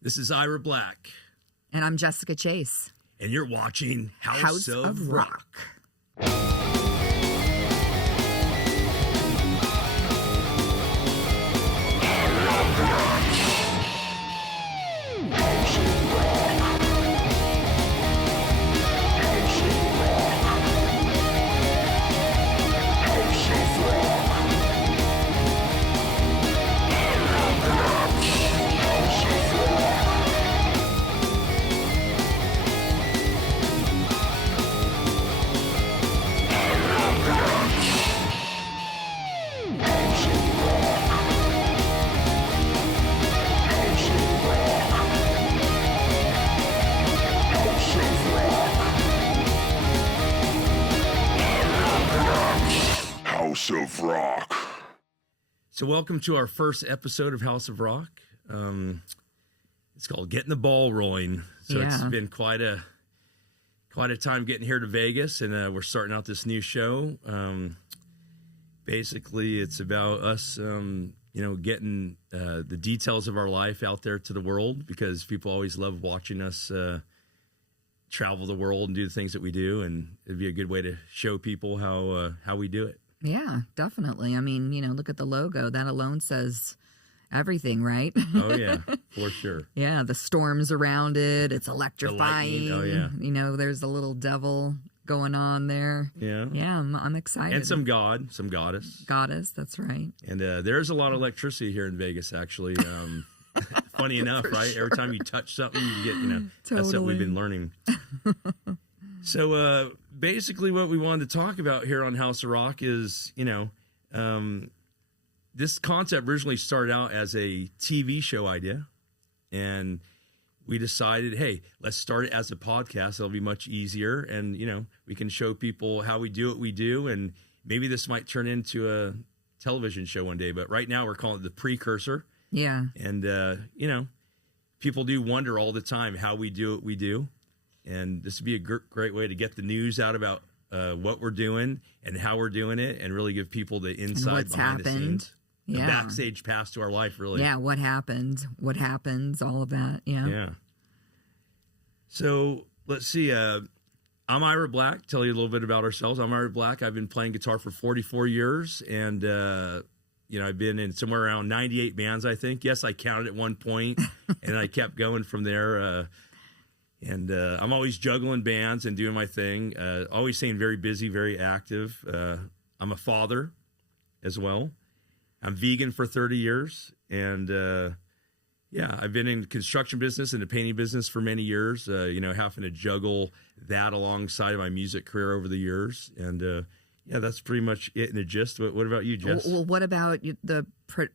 This is Ira Black. And I'm Jessica Chase. And you're watching House of Rock. House of Rock. So welcome to our first episode of House of Rock. It's called Getting the Ball Rolling. So It's been quite a time getting here to Vegas, and we're starting out this new show. Basically, it's about us, getting the details of our life out there to the world, because people always love watching us travel the world and do the things that we do, and it'd be a good way to show people how we do it. Yeah, definitely. I mean, look at the logo. That alone says everything, right? Oh, yeah, for sure. Yeah, the storms around it. It's electrifying. Oh, yeah. There's a little devil going on there. Yeah. Yeah, I'm excited. And some goddess. Goddess, that's right. And there's a lot of electricity here in Vegas, actually. Funny enough, right? Every time you touch something, you get, Totally. That's what we've been learning. So basically what we wanted to talk about here on House of Rock is, this concept originally started out as a TV show idea. And we decided, hey, let's start it as a podcast. It'll be much easier. And, we can show people how we do what we do. And maybe this might turn into a television show one day. But right now we're calling it the precursor. Yeah. And, people do wonder all the time how we do what we do. And this would be a great way to get the news out about what we're doing and how we're doing it, and really give people the inside behind the scenes. The backstage pass to our life, really. Yeah, what happened, all of that. Yeah. So let's see. I'm Ira Black. Tell you a little bit about ourselves. I'm Ira Black. I've been playing guitar for 44 years, and I've been in somewhere around 98 bands, I think. Yes, I counted at one point, and I kept going from there. And I'm always juggling bands and doing my thing. Always staying very busy, very active. I'm a father as well. I'm vegan for 30 years. And, I've been in the construction business and the painting business for many years, having to juggle that alongside of my music career over the years. And, that's pretty much it in a gist. What about you, Jess? Well, what about the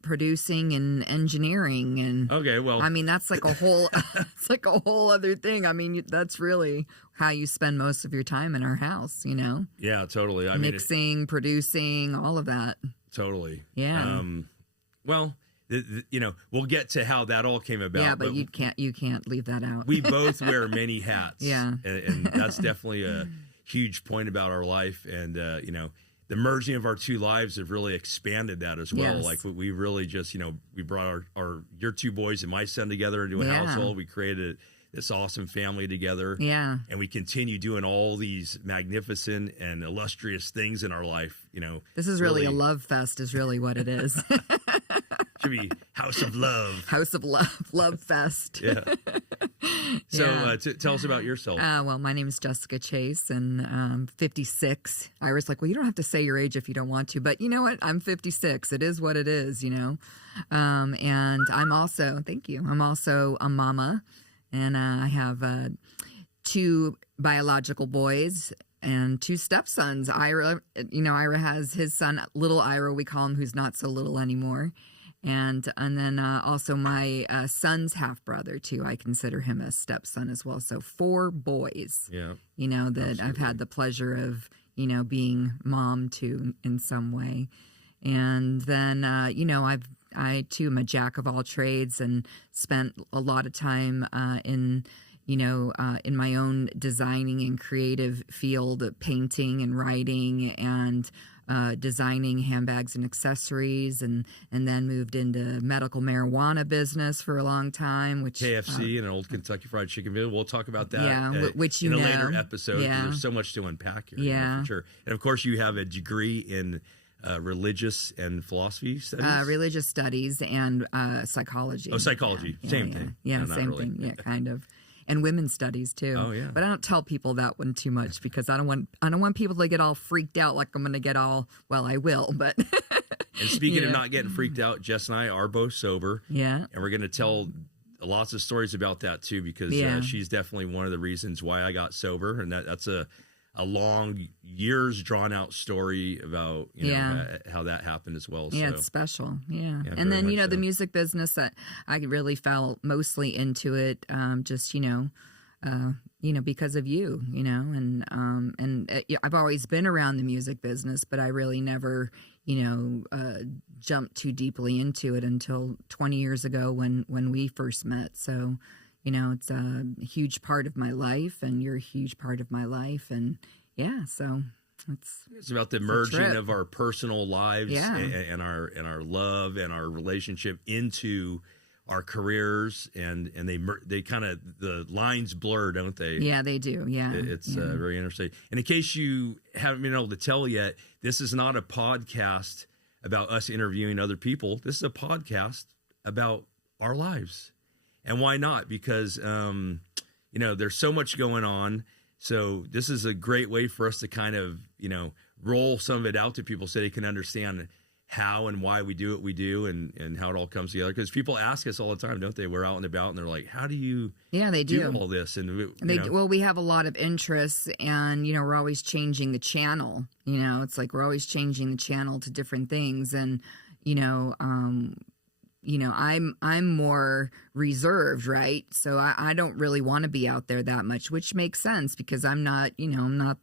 producing and engineering? And okay, well, I mean, that's like a whole, it's like a whole other thing. I mean, that's really how you spend most of your time in our house, Yeah, totally. Mixing, producing, all of that. Totally. Yeah. We'll get to how that all came about. Yeah, but you can't leave that out. We both wear many hats. Yeah. And that's definitely a huge point about our life. And, the merging of our two lives have really expanded that as well. Yes. Like we really just, we brought your two boys and my son together into a household. We created this awesome family together. Yeah. And we continue doing all these magnificent and illustrious things in our life. This is really a love fest is really what it is. Should be House of Love. House of Love Fest. Yeah. So tell us about yourself. Well, my name is Jessica Chase, and I'm 56. Ira's like, well, you don't have to say your age if you don't want to, but you know what? I'm 56. It is what it is, And I'm also, thank you, I'm also a mama, and I have 2 biological boys and 2 stepsons. Ira has his son, little Ira, we call him, who's not so little anymore. And then also my son's half-brother, too. I consider him a stepson as well. So 4 boys, that absolutely. I've had the pleasure of, being mom to in some way. And then, I, too, am a jack of all trades and spent a lot of time in in my own designing and creative field, painting and writing and designing handbags and accessories, and then moved into medical marijuana business for a long time, which KFC and an old Kentucky Fried Chicken video. We'll talk about that which in a later episode. Yeah. There's so much to unpack here. Yeah. For sure. And of course, you have a degree in religious and philosophy studies. Religious studies and psychology. Oh, psychology. Same thing. Yeah, No, not same really. thing. Yeah, kind of. And women's studies too. Oh, yeah. But I don't tell people that one too much because I don't want people to get all freaked out like I'm going to get all. Well, I will, but. And speaking of not getting freaked out, Jess and I are both sober. Yeah. And we're going to tell lots of stories about that too, because she's definitely one of the reasons why I got sober, and that's a long, years drawn out story about how that happened as well. Yeah, so. it's special. Yeah. Yeah, And then, so. the music business, that I really fell mostly into it, just, because of you, and I've always been around the music business, but I really never, jumped too deeply into it until 20 years ago when we first met. So, it's a huge part of my life, and you're a huge part of my life. And so it's about the merging of our personal lives and our love and our relationship into our careers, and they kind of, the lines blur, don't they? Yeah, they do. Yeah. It's very interesting. And in case you haven't been able to tell yet, this is not a podcast about us interviewing other people. This is a podcast about our lives. And why not? Because, there's so much going on. So this is a great way for us to kind of, roll some of it out to people so they can understand how and why we do what we do, and how it all comes together. Because people ask us all the time, don't they? We're out and about, and they're like, how do you they do all this? And well, we have a lot of interests, and, we're always changing the channel. It's like we're always changing the channel to different things. And, I'm more reserved, right? So I don't really want to be out there that much, which makes sense because I'm not, I'm not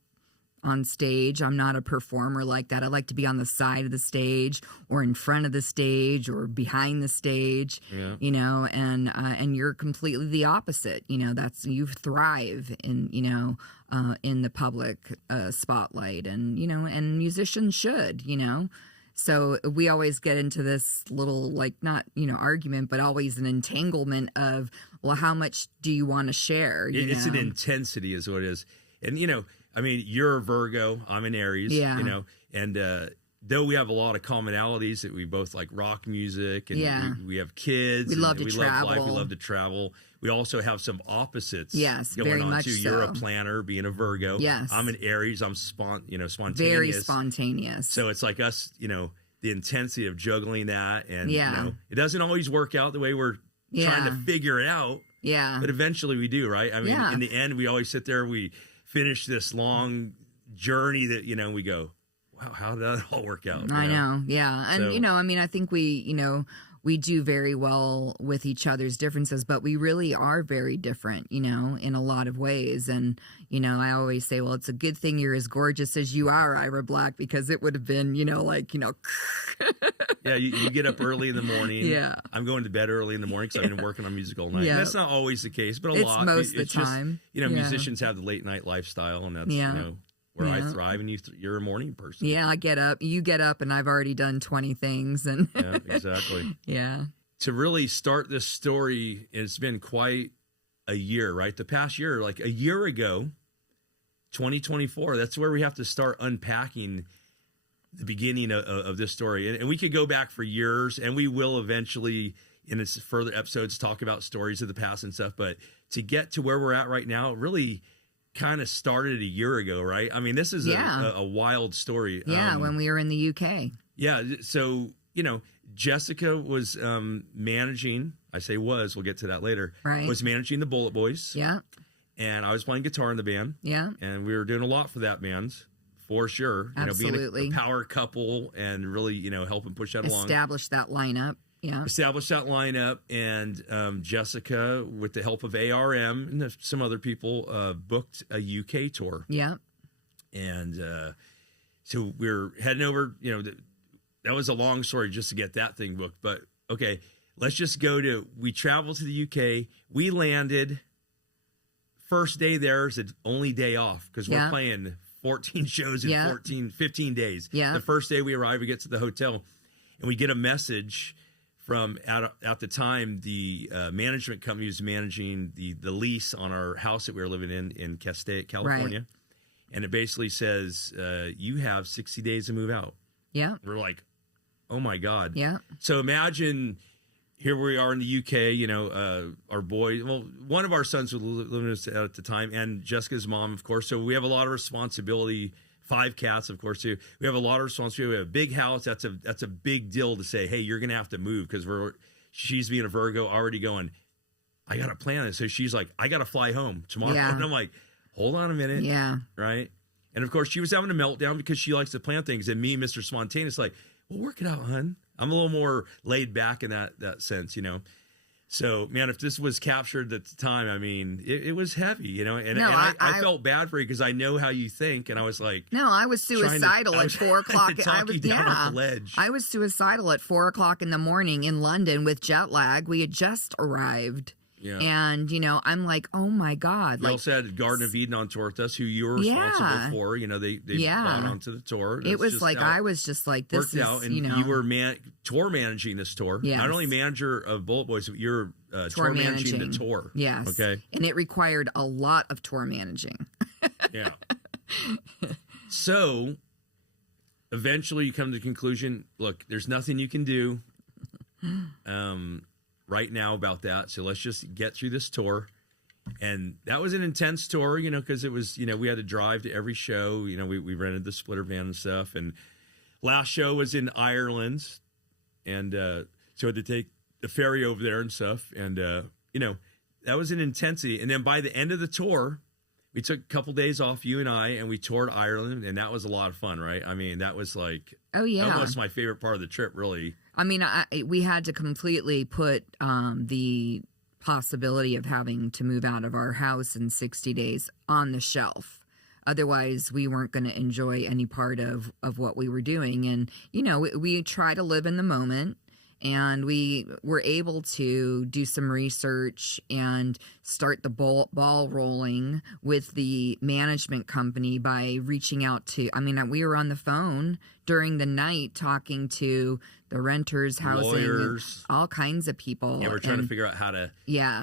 on stage. I'm not a performer like that. I like to be on the side of the stage or in front of the stage or behind the stage, and you're completely the opposite. You thrive in the public spotlight, and, and musicians should, So we always get into this little, not, argument, but always an entanglement of, well, how much do you want to share? It's an intensity is what it is. And, you're a Virgo, I'm an Aries, and though we have a lot of commonalities that we both like rock music, and we have kids. We love to love travel. life. We love to travel. We also have some opposites yes, going very on much too. so. You're a planner, being a Virgo. Yes. I'm an Aries. I'm spontaneous. Very spontaneous. So it's like us, the intensity of juggling that, and it doesn't always work out the way we're trying to figure it out. Yeah. But eventually we do, right? I mean, in the end, we always sit there, we finish this long journey that, we go, wow, how did that all work out? I know. Yeah. And, I think we do very well with each other's differences, but we really are very different, in a lot of ways. And, I always say, well, it's a good thing you're as gorgeous as you are, Ira Black, because it would have been, Yeah, you get up early in the morning. Yeah. I'm going to bed early in the morning because I've been working on music all night. Yeah. That's not always the case, but it's lot. Most of the time. Just, musicians have the late night lifestyle, and that's, where I thrive, and you're a morning person. Yeah, I get up. You get up, and I've already done 20 things. And yeah, exactly. Yeah. To really start this story, it's been quite a year, right? The past year, like a year ago, 2024, that's where we have to start unpacking the beginning of this story. And we could go back for years, and we will eventually, in its further episodes, talk about stories of the past and stuff. But to get to where we're at right now, it really kind of started a year ago, right? I mean, this is a wild story. Yeah, when we were in the UK. Yeah, so, Jessica was managing, I say was, we'll get to that later, right. Was managing the Bullet Boys. Yeah. And I was playing guitar in the band. Yeah. And we were doing a lot for that band, for sure. Absolutely. Being a power couple and really, helping push that along. Establish that lineup. Yeah. Establish that lineup. And Jessica, with the help of ARM and some other people, booked a UK tour. Yeah. And so we're heading over, that was a long story just to get that thing booked. But, okay, let's just we traveled to the UK. We landed first day there is the only day off because we're Yeah. playing 14 shows in Yeah. 15 days. Yeah. The first day we arrive, we get to the hotel, and we get a message from at the time the management company was managing the lease on our house that we were living in Castaic, California, and it basically says you have 60 days to move out. Yeah. We're like, oh my God. Yeah. So imagine here we are in the UK, you know, our boy, well, one of our sons was living with us at the time, and Jessica's mom, of course. So we have a lot of responsibility. 5 cats, of course, too. We have a lot of responsibility. We have a big house. That's a big deal to say, hey, you're going to have to move because she's being a Virgo already going, I got to plan it. So she's like, I got to fly home tomorrow. Yeah. And I'm like, hold on a minute. Yeah. Right. And of course, she was having a meltdown because she likes to plan things. And me, Mr. Spontaneous, like, well, work it out, hun. I'm a little more laid back in that sense, you know. So, man, if this was captured at the time, I mean, it was heavy, you know. And, No, I felt bad for you because I know how you think. And I was like, no, I was suicidal at 4 o'clock. I was suicidal at 4 o'clock in the morning in London with jet lag. We had just arrived. Yeah. And, you know, I'm like, oh my God. We also had Garden of Eden on tour with us, who you were responsible for. You know, they brought onto the tour. It was like, I was just like, this is, out. And you know. you were tour managing this tour. Yes. Not only manager of Bullet Boys, but you're tour managing the tour. Yes. Okay. And it required a lot of tour managing. Yeah. So eventually you come to the conclusion, look, there's nothing you can do right now about that. So let's just get through this tour. And that was an intense tour, you know, because it was, you know, we had to drive to every show. You know, we rented the splitter van and stuff. And last show was in Ireland. And so I had to take the ferry over there and stuff. And, you know, that was an intensity. And then by the end of the tour, we took a couple days off, you and I, and we toured Ireland. And that was a lot of fun, right? I mean, that was like, oh, yeah, almost my favorite part of the trip, really. I mean, we had to completely put the possibility of having to move out of our house in 60 days on the shelf. Otherwise, we weren't going to enjoy any part of what we were doing. And, you know, we try to live in the moment. And we were able to do some research and start the ball rolling with the management company by reaching out to, I mean, we were on the phone during the night talking to the renters, housing, lawyers, all kinds of people. Yeah, we're trying to figure out how to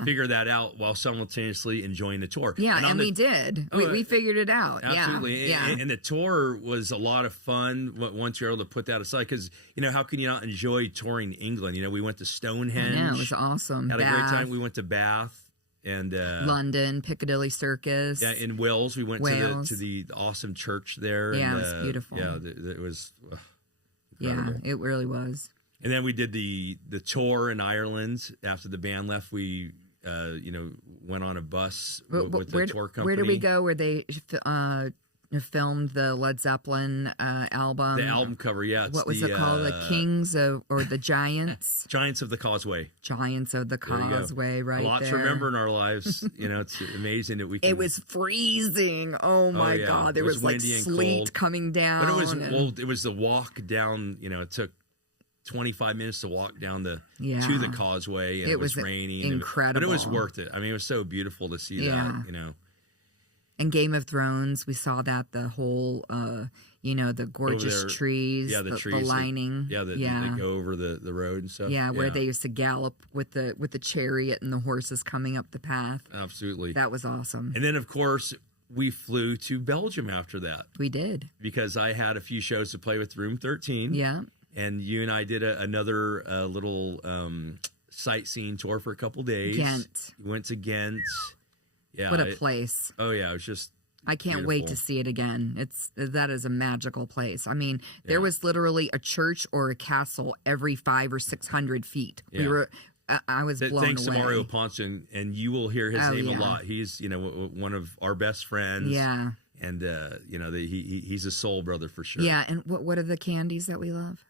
figure that out while simultaneously enjoying the tour. Yeah, and we did. We figured it out. Absolutely. Yeah. And the tour was a lot of fun once you're able to put that aside. Because, you know, how can you not enjoy touring England? You know, we went to Stonehenge. Yeah, it was awesome. Had a great time. We went to Bath. And London, Piccadilly Circus. Yeah, in Wales, we went to the awesome church there. Yeah, and, it was beautiful. Yeah, it was incredible. Yeah, it really was. And then we did the tour in Ireland. After the band left, we you know, went on a bus with the tour company. Where did we go? Where they filmed the Led Zeppelin album? The album cover, yeah. What was it called? The Kings or the Giants? Giants of the Causeway. Giants of the Causeway, right there. A lot to remember in our lives. You know, it's amazing that we can... It was freezing. Oh, my God. There was like sleet coming down. But it was the walk down, you know, it took 25 minutes to walk down to the causeway, and it was raining. Incredible. But it was worth it. I mean, it was so beautiful to see that, you know. And Game of Thrones, we saw that the whole, you know, the gorgeous trees, the trees, the lining. That go over the road and stuff. Yeah, where they used to gallop with the chariot and the horses coming up the path. Absolutely. That was awesome. And then, of course, we flew to Belgium after that. We did. Because I had a few shows to play with Room 13. Yeah. And you and I did another little sightseeing tour for a couple days. Ghent. We went to Ghent. Yeah. What a place. Oh, yeah. It was just I can't wait to see it again. That is a magical place. I mean, there was literally a church or a castle every 500 or 600 feet. Yeah. I was blown Thanks away. to Mario Ponce, and you will hear his name a lot. He's, you know, one of our best friends. Yeah. And, you know, he's a soul brother for sure. Yeah. And what are the candies that we love?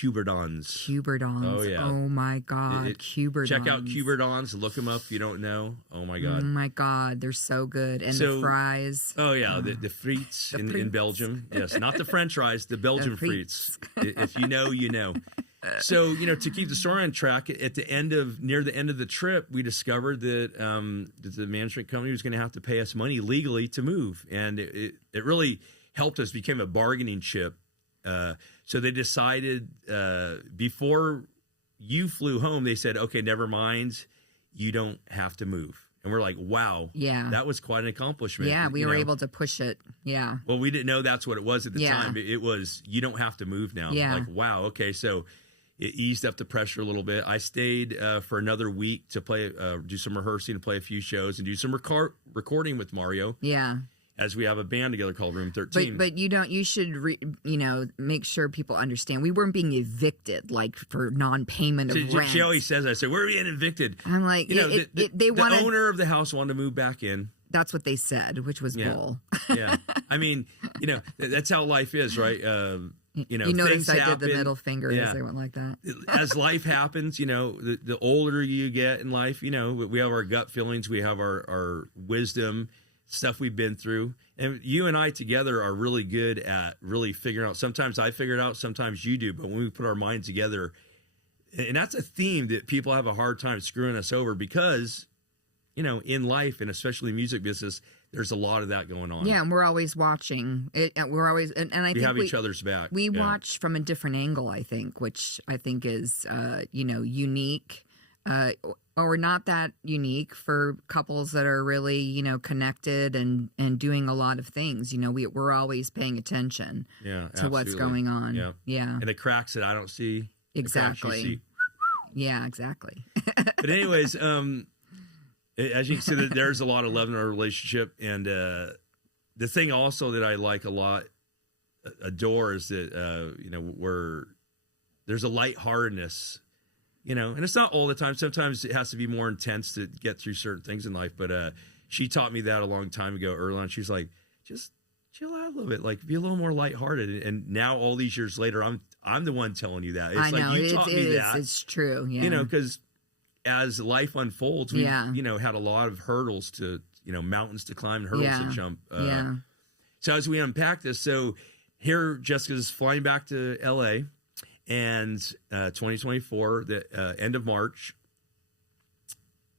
Cuberdons. Oh, yeah. Oh, my God. Cuberdons. Check out Cuberdons. Look them up if you don't know. Oh, my God. Oh, my God. They're so good. And the fries. Oh, yeah. The frites in Belgium. Yes. Not the French fries, the Belgian frites. If you know, you know. So, to keep the story on track, near the end of the trip, we discovered that the management company was going to have to pay us money legally to move. And it really helped us, became a bargaining chip. So they decided before you flew home, they said, okay, never mind, you don't have to move. And we're like, wow, that was quite an accomplishment. Yeah, we were able to push it. Yeah. Well, we didn't know that's what it was at the time. It was, you don't have to move now. Yeah. Like, wow, okay, so it eased up the pressure a little bit. I stayed for another week to play, do some rehearsing, to play a few shows, and do some recording with Mario. Yeah. As we have a band together called Room 13. But you should make sure people understand we weren't being evicted like for non-payment of rent. She always says that. I say, we're being evicted. I'm like, the owner of the house wanted to move back in. That's what they said, which was bull. Yeah. I mean, that's how life is, right? You notice I did the middle finger as they went like that. As life happens, the older you get in life, we have our gut feelings, we have our wisdom, stuff we've been through. And you and I together are really good at really figuring out. Sometimes I figure it out, sometimes you do. But when we put our minds together, and that's a theme that people have a hard time screwing us over because, in life and especially music business, there's a lot of that going on. Yeah, and we're always watching. We're always, and I think we have each other's back. We watch from a different angle, I think, which I think is, unique. Or not that unique for couples that are really, connected and doing a lot of things. We're always paying attention to what's going on. Yeah. And the cracks that I don't see. Exactly. See. Yeah, exactly. But anyways, as you can see, there's a lot of love in our relationship. And the thing also that I like a lot, adore, is that, there's a lightheartedness. And it's not all the time. Sometimes it has to be more intense to get through certain things in life. But she taught me that a long time ago, early on. She's like, just chill out a little bit, like be a little more lighthearted. And now all these years later, I'm the one telling you that. It's I know. Like you taught me that. It's true. Yeah. Because as life unfolds, we've had a lot of hurdles to, mountains to climb, and hurdles to jump. So as we unpack this, so here Jessica's flying back to LA. And 2024, the end of March,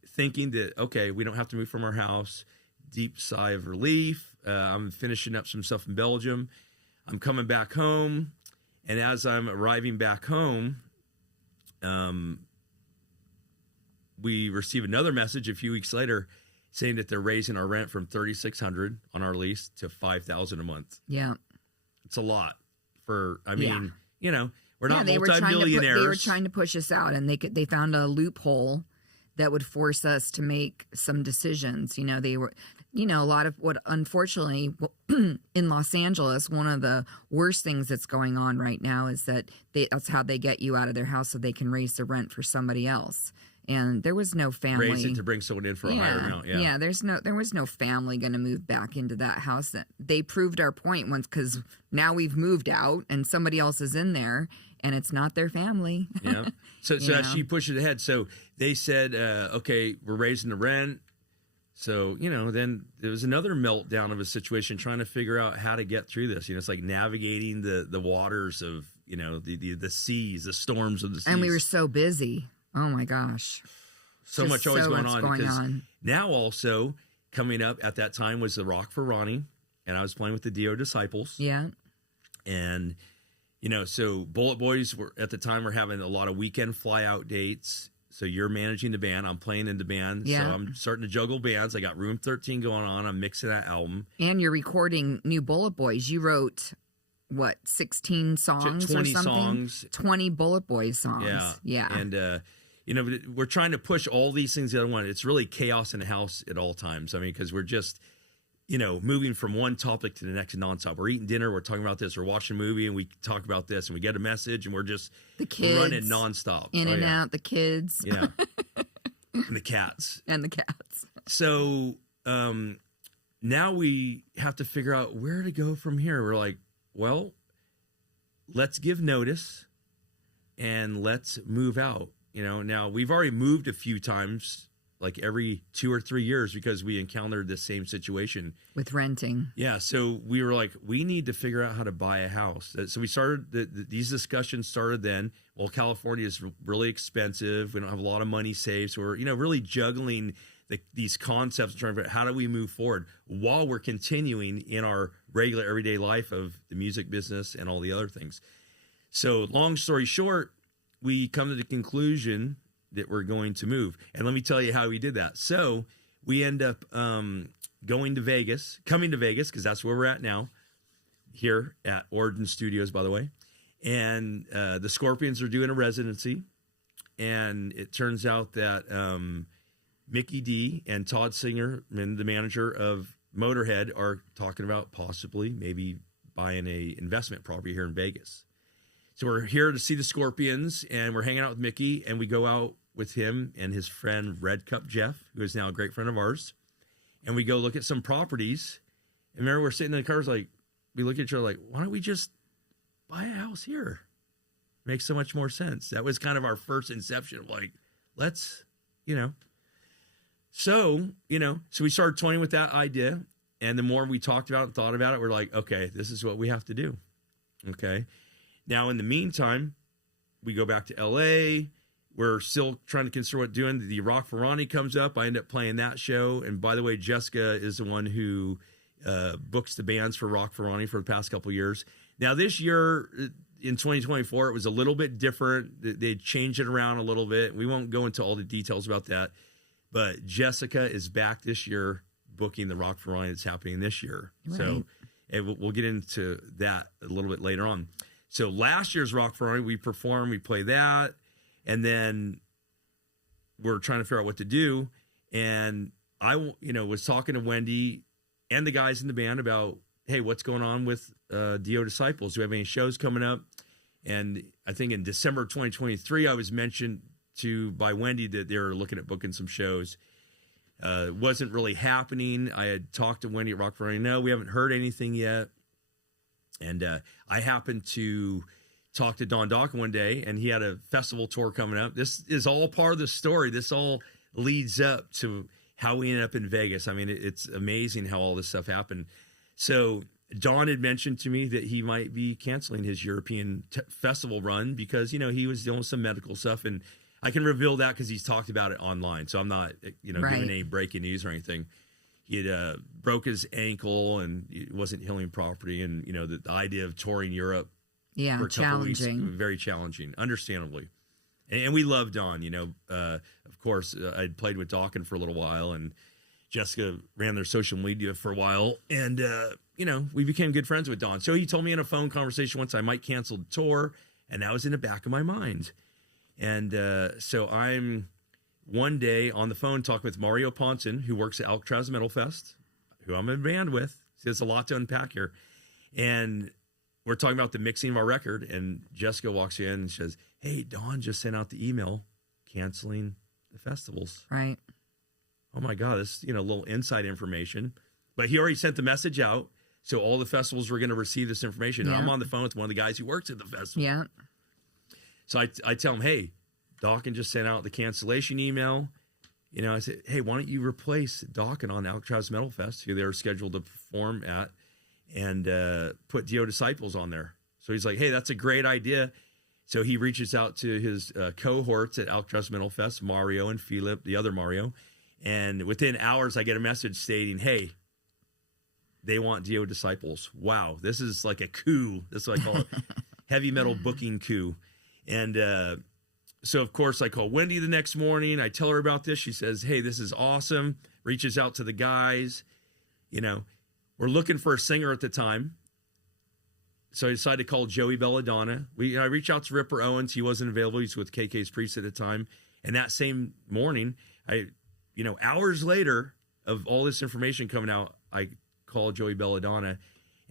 thinking that, okay, we don't have to move from our house. Deep sigh of relief. I'm finishing up some stuff in Belgium. I'm coming back home. And as I'm arriving back home, we receive another message a few weeks later saying that they're raising our rent from $3,600 on our lease to $5,000 a month. Yeah. It's a lot for, I mean, we're not they multimillionaires. They were trying to push us out, and they found a loophole that would force us to make some decisions. They were, a lot of what, unfortunately, in Los Angeles, one of the worst things that's going on right now is that that's how they get you out of their house so they can raise the rent for somebody else. And there was no family. Raise it to bring someone in for a higher amount. Yeah. There was no family going to move back into that house. That they proved our point once, because now we've moved out and somebody else is in there. And it's not their family. Yeah. So as she pushed it ahead, so they said, okay, we're raising the rent. So, then there was another meltdown of a situation trying to figure out how to get through this. It's like navigating the waters of, the seas, the storms of the seas. And we were so busy. Oh, my gosh. So much always going on. Now also coming up at that time was the Rock for Ronnie. And I was playing with the Dio Disciples. Yeah. And so Bullet Boys were having a lot of weekend fly out dates. So you're managing the band. I'm playing in the band. Yeah. So I'm starting to juggle bands. I got Room 13 going on. I'm mixing that album. And you're recording new Bullet Boys. You wrote, 16 songs 20 or something? songs. 20 Bullet Boys songs. Yeah. And, we're trying to push all these things the other one. It's really chaos in the house at all times. I mean, because we're just... moving from one topic to the next nonstop. We're eating dinner, we're talking about this, we're watching a movie, and we talk about this, and we get a message, and we're just running nonstop. In and out, the kids. Yeah. And the cats. And the cats. So now we have to figure out where to go from here. We're like, well, let's give notice, and let's move out. Now we've already moved a few times like every 2 or 3 years because we encountered the same situation with renting. Yeah, so we were like, we need to figure out how to buy a house. So we started, these discussions started then. Well, California is really expensive. We don't have a lot of money saved. So we're, really juggling these concepts, trying to figure out how do we move forward while we're continuing in our regular everyday life of the music business and all the other things. So long story short, we come to the conclusion that we're going to move. And let me tell you how we did that. So we end up coming to Vegas, because that's where we're at now, here at Origin Studios, by the way. And the Scorpions are doing a residency. And it turns out that Mickey D and Todd Singer, and the manager of Motorhead, are talking about possibly maybe buying a investment property here in Vegas. So we're here to see the Scorpions, and we're hanging out with Mickey, and we go out with him and his friend Red Cup Jeff, who is now a great friend of ours. And we go look at some properties. And remember, we're sitting in the cars, like, we look at each other like, why don't we just buy a house here? Makes so much more sense. That was kind of our first inception of like, let's, So we started toying with that idea. And the more we talked about it and thought about it, we're like, okay, this is what we have to do. Okay. Now, in the meantime, we go back to LA. We're still trying to consider what doing. The Rock for Ronnie comes up. I end up playing that show. And by the way, Jessica is the one who books the bands for Rock for Ronnie for the past couple of years. Now, this year, in 2024, it was a little bit different. They changed it around a little bit. We won't go into all the details about that. But Jessica is back this year booking the Rock for Ronnie that's happening this year. Right. So we'll get into that a little bit later on. So last year's Rock for Ronnie, we performed, we play that. And then we're trying to figure out what to do. And I, was talking to Wendy and the guys in the band about, hey, what's going on with DO Disciples? Do we have any shows coming up? And I think in December 2023, I was mentioned by Wendy that they were looking at booking some shows. It wasn't really happening. I had talked to Wendy at Rock for Ronnie. No, we haven't heard anything yet. And I happened to talk to Don Dokken one day, and he had a festival tour coming up. This is all part of the story. This all leads up to how we ended up in Vegas. I mean, it's amazing how all this stuff happened. So Don had mentioned to me that he might be canceling his European festival run because, he was dealing with some medical stuff. And I can reveal that because he's talked about it online. So I'm not, giving any breaking news or anything. He had broke his ankle and it wasn't healing properly. And, the idea of touring Europe. Yeah, for a challenging. Weeks, very challenging, understandably. And we love Don, of course, I'd played with Dokken for a little while, and Jessica ran their social media for a while. And, we became good friends with Don. So he told me in a phone conversation once I might cancel the tour, and that was in the back of my mind. And so I'm one day on the phone talking with Mario Ponson, who works at Alcatraz Metal Fest, who I'm in band with. So there's a lot to unpack here. And we're talking about the mixing of our record, and Jessica walks in and says, hey, Don just sent out the email canceling the festivals. Right. Oh, my God, this little inside information. But he already sent the message out, so all the festivals were going to receive this information. Yeah. And I'm on the phone with one of the guys who works at the festival. Yeah. So I tell him, hey, Dokken just sent out the cancellation email. I said, hey, why don't you replace Dokken on Alcatraz Metal Fest, who they're scheduled to perform at, and put DO Disciples on there. So he's like, hey, that's a great idea. So he reaches out to his cohorts at Alcatraz Metal Fest, Mario and Philip, the other Mario. And within hours, I get a message stating, hey, they want DO Disciples. Wow, this is like a coup. That's what I call it. Heavy metal booking coup. And so, of course, I call Wendy the next morning. I tell her about this. She says, hey, this is awesome. Reaches out to the guys. We're looking for a singer at the time. So I decided to call Joey Belladonna. I reached out to Ripper Owens. He wasn't available. He's with KK's Priest at the time. And that same morning, hours later of all this information coming out, I called Joey Belladonna.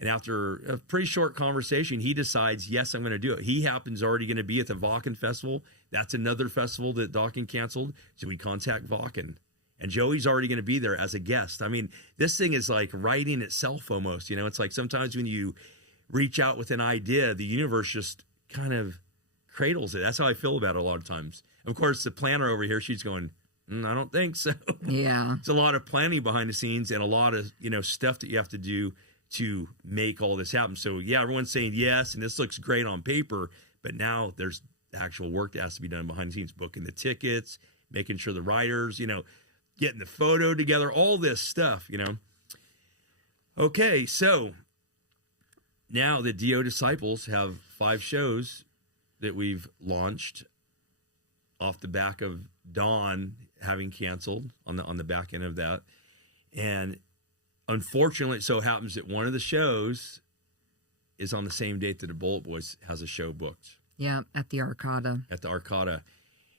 And after a pretty short conversation, he decides, yes, I'm going to do it. He happens already going to be at the Wacken Festival. That's another festival that Dokken canceled. So we contact Wacken. And Joey's already going to be there as a guest. I mean, this thing is like writing itself almost. It's like sometimes when you reach out with an idea, the universe just kind of cradles it. That's how I feel about it a lot of times. Of course, the planner over here, she's going, I don't think so. Yeah. It's a lot of planning behind the scenes and a lot of, stuff that you have to do to make all this happen. So yeah, everyone's saying yes, and this looks great on paper, but now there's actual work that has to be done behind the scenes, booking the tickets, making sure the writers, getting the photo together, all this stuff, Okay, so now the DO Disciples have 5 shows that we've launched off the back of Dawn having canceled on the back end of that. And unfortunately, it so happens that one of the shows is on the same date that the Bullet Boys has a show booked. Yeah, at the Arcada. At the Arcada.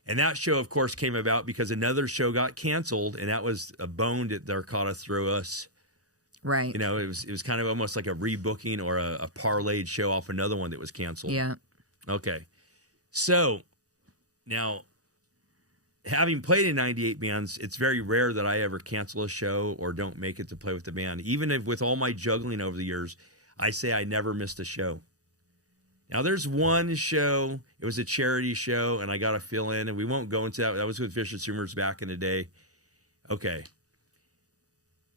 And that show, of course, came about because another show got canceled, and that was a bone that the Arcada threw us. Right. It was kind of almost like a rebooking or a parlayed show off another one that was canceled. Yeah. Okay. So now, having played in 98 bands, it's very rare that I ever cancel a show or don't make it to play with the band. Even if with all my juggling over the years, I say I never missed a show. Now, there's one show, it was a charity show, and I got to fill in, and we won't go into that. That was with Vicious Rumors back in the day. Okay.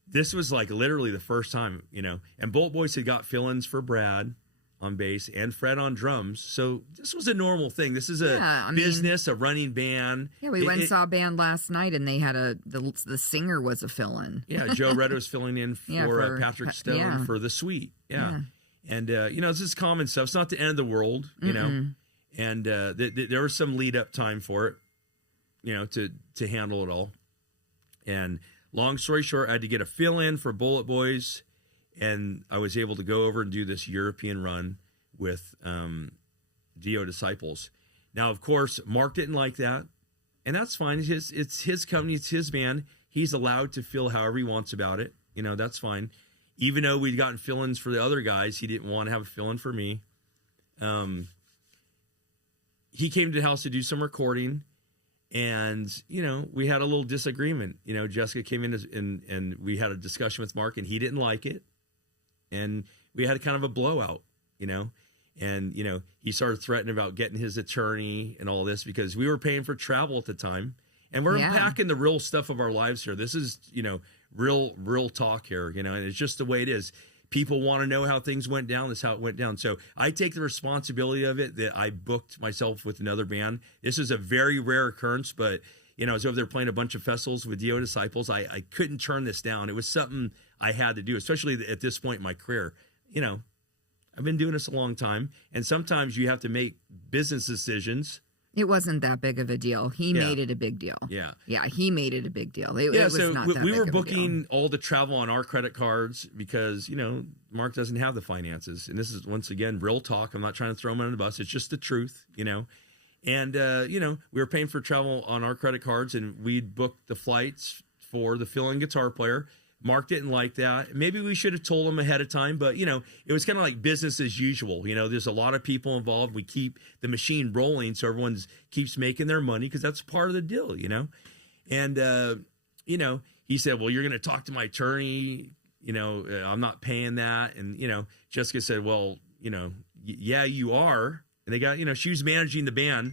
This was like literally the first time, and Bolt Boys had got fill-ins for Brad on bass and Fred on drums. So this was a normal thing. This is a business, a running band. Yeah, we went and saw a band last night, and they had the singer was a fill-in. Yeah, Joe Redda was filling in for Patrick Stone for The Sweet. Yeah. And, this is common stuff. It's not the end of the world, and there was some lead-up time for it, to handle it all. And long story short, I had to get a fill-in for Bullet Boys, and I was able to go over and do this European run with DO Disciples. Now, of course, Mark didn't like that, and that's fine. It's his company. It's his band. He's allowed to feel however he wants about it. That's fine. Even though we'd gotten fill-ins for the other guys, he didn't want to have a fill-in for me. He came to the house to do some recording, and, we had a little disagreement. Jessica came in and we had a discussion with Mark, and he didn't like it. And we had kind of a blowout, and, he started threatening about getting his attorney and all this because we were paying for travel at the time. And we're unpacking the real stuff of our lives here. This is, real talk here, and it's just the way it is. People want to know how things went down. This is how it went down. So I take the responsibility of it that I booked myself with another band. This is a very rare occurrence, but, I was over there playing a bunch of festivals with DO Disciples. I couldn't turn this down. It was something I had to do, especially at this point in my career. I've been doing this a long time, and sometimes you have to make business decisions. It wasn't that big of a deal. He made it a big deal. Yeah. Yeah, he made it a big deal. It was so not that we big were of a booking deal. all the travel on our credit cards because, Mark doesn't have the finances. And this is, once again, real talk. I'm not trying to throw him under the bus. It's just the truth, And, we were paying for travel on our credit cards, and we'd booked the flights for the fill-in guitar player. Mark didn't like that. Maybe we should have told him ahead of time, but, it was kind of like business as usual. There's a lot of people involved. We keep the machine rolling so everyone keeps making their money because that's part of the deal, And, he said, well, you're going to talk to my attorney. I'm not paying that. And, Jessica said, well, yeah, you are. And they got, she was managing the band.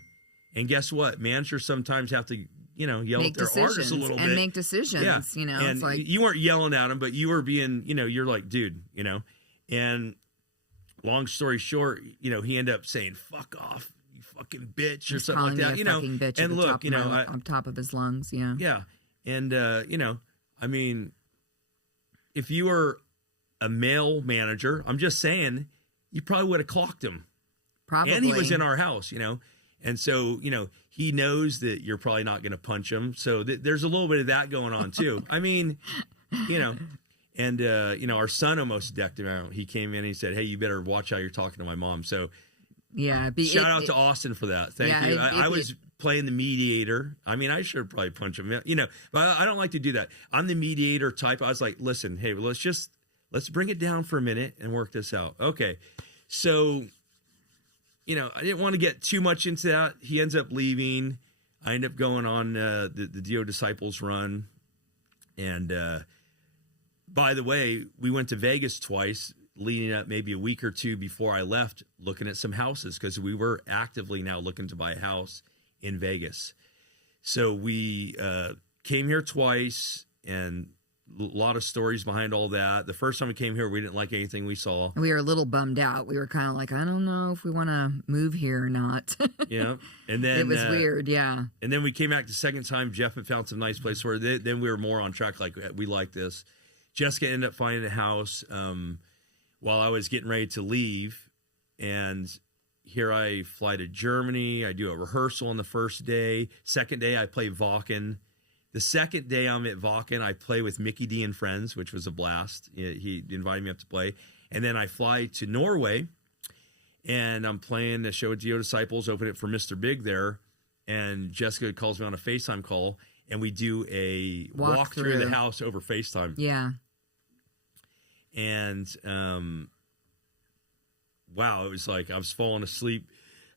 And guess what? Managers sometimes have to, yell at their artists a little bit. And make decisions, And it's like, you weren't yelling at them, but you were being, you're like, dude, And long story short, he ended up saying, fuck off, you fucking bitch, or something like that. Fucking bitch and look, on top of his lungs, yeah. Yeah. And, I mean, if you were a male manager, I'm just saying, you probably would have clocked him. Probably. And he was in our house, And so, he knows that you're probably not going to punch him. So there's a little bit of that going on too. I mean, and, our son almost decked him out. He came in and he said, hey, you better watch how you're talking to my mom. So shout out to Austin for that. Thank you. I was playing the mediator. I mean, I should probably punch him, but I don't like to do that. I'm the mediator type. I was like, listen, hey, let's bring it down for a minute and work this out. Okay. So, I didn't want to get too much into that. He ends up leaving. I end up going on the DO Disciples run. And by the way, we went to Vegas twice, leading up maybe a week or two before I left, looking at some houses because we were actively now looking to buy a house in Vegas. So we came here twice, and a lot of stories behind all that. The first time we came here, we didn't like anything we saw. We were a little bummed out. We were kind of like, I don't know if we want to move here or not. Yeah. And then it was weird. Yeah. And then we came back the second time. Jeff had found some nice place where then we were more on track. Like, we like this. Jessica ended up finding a house while I was getting ready to leave. And here I fly to Germany. I do a rehearsal on the first day. Second day, I play Wacken. The second day I'm at Wacken, I play with Mickey D and Friends, which was a blast. He invited me up to play. And then I fly to Norway, and I'm playing the show with Dio Disciples, open it for Mr. Big there. And Jessica calls me on a FaceTime call, and we do a walk through the house over FaceTime. Yeah. And wow, it was like I was falling asleep.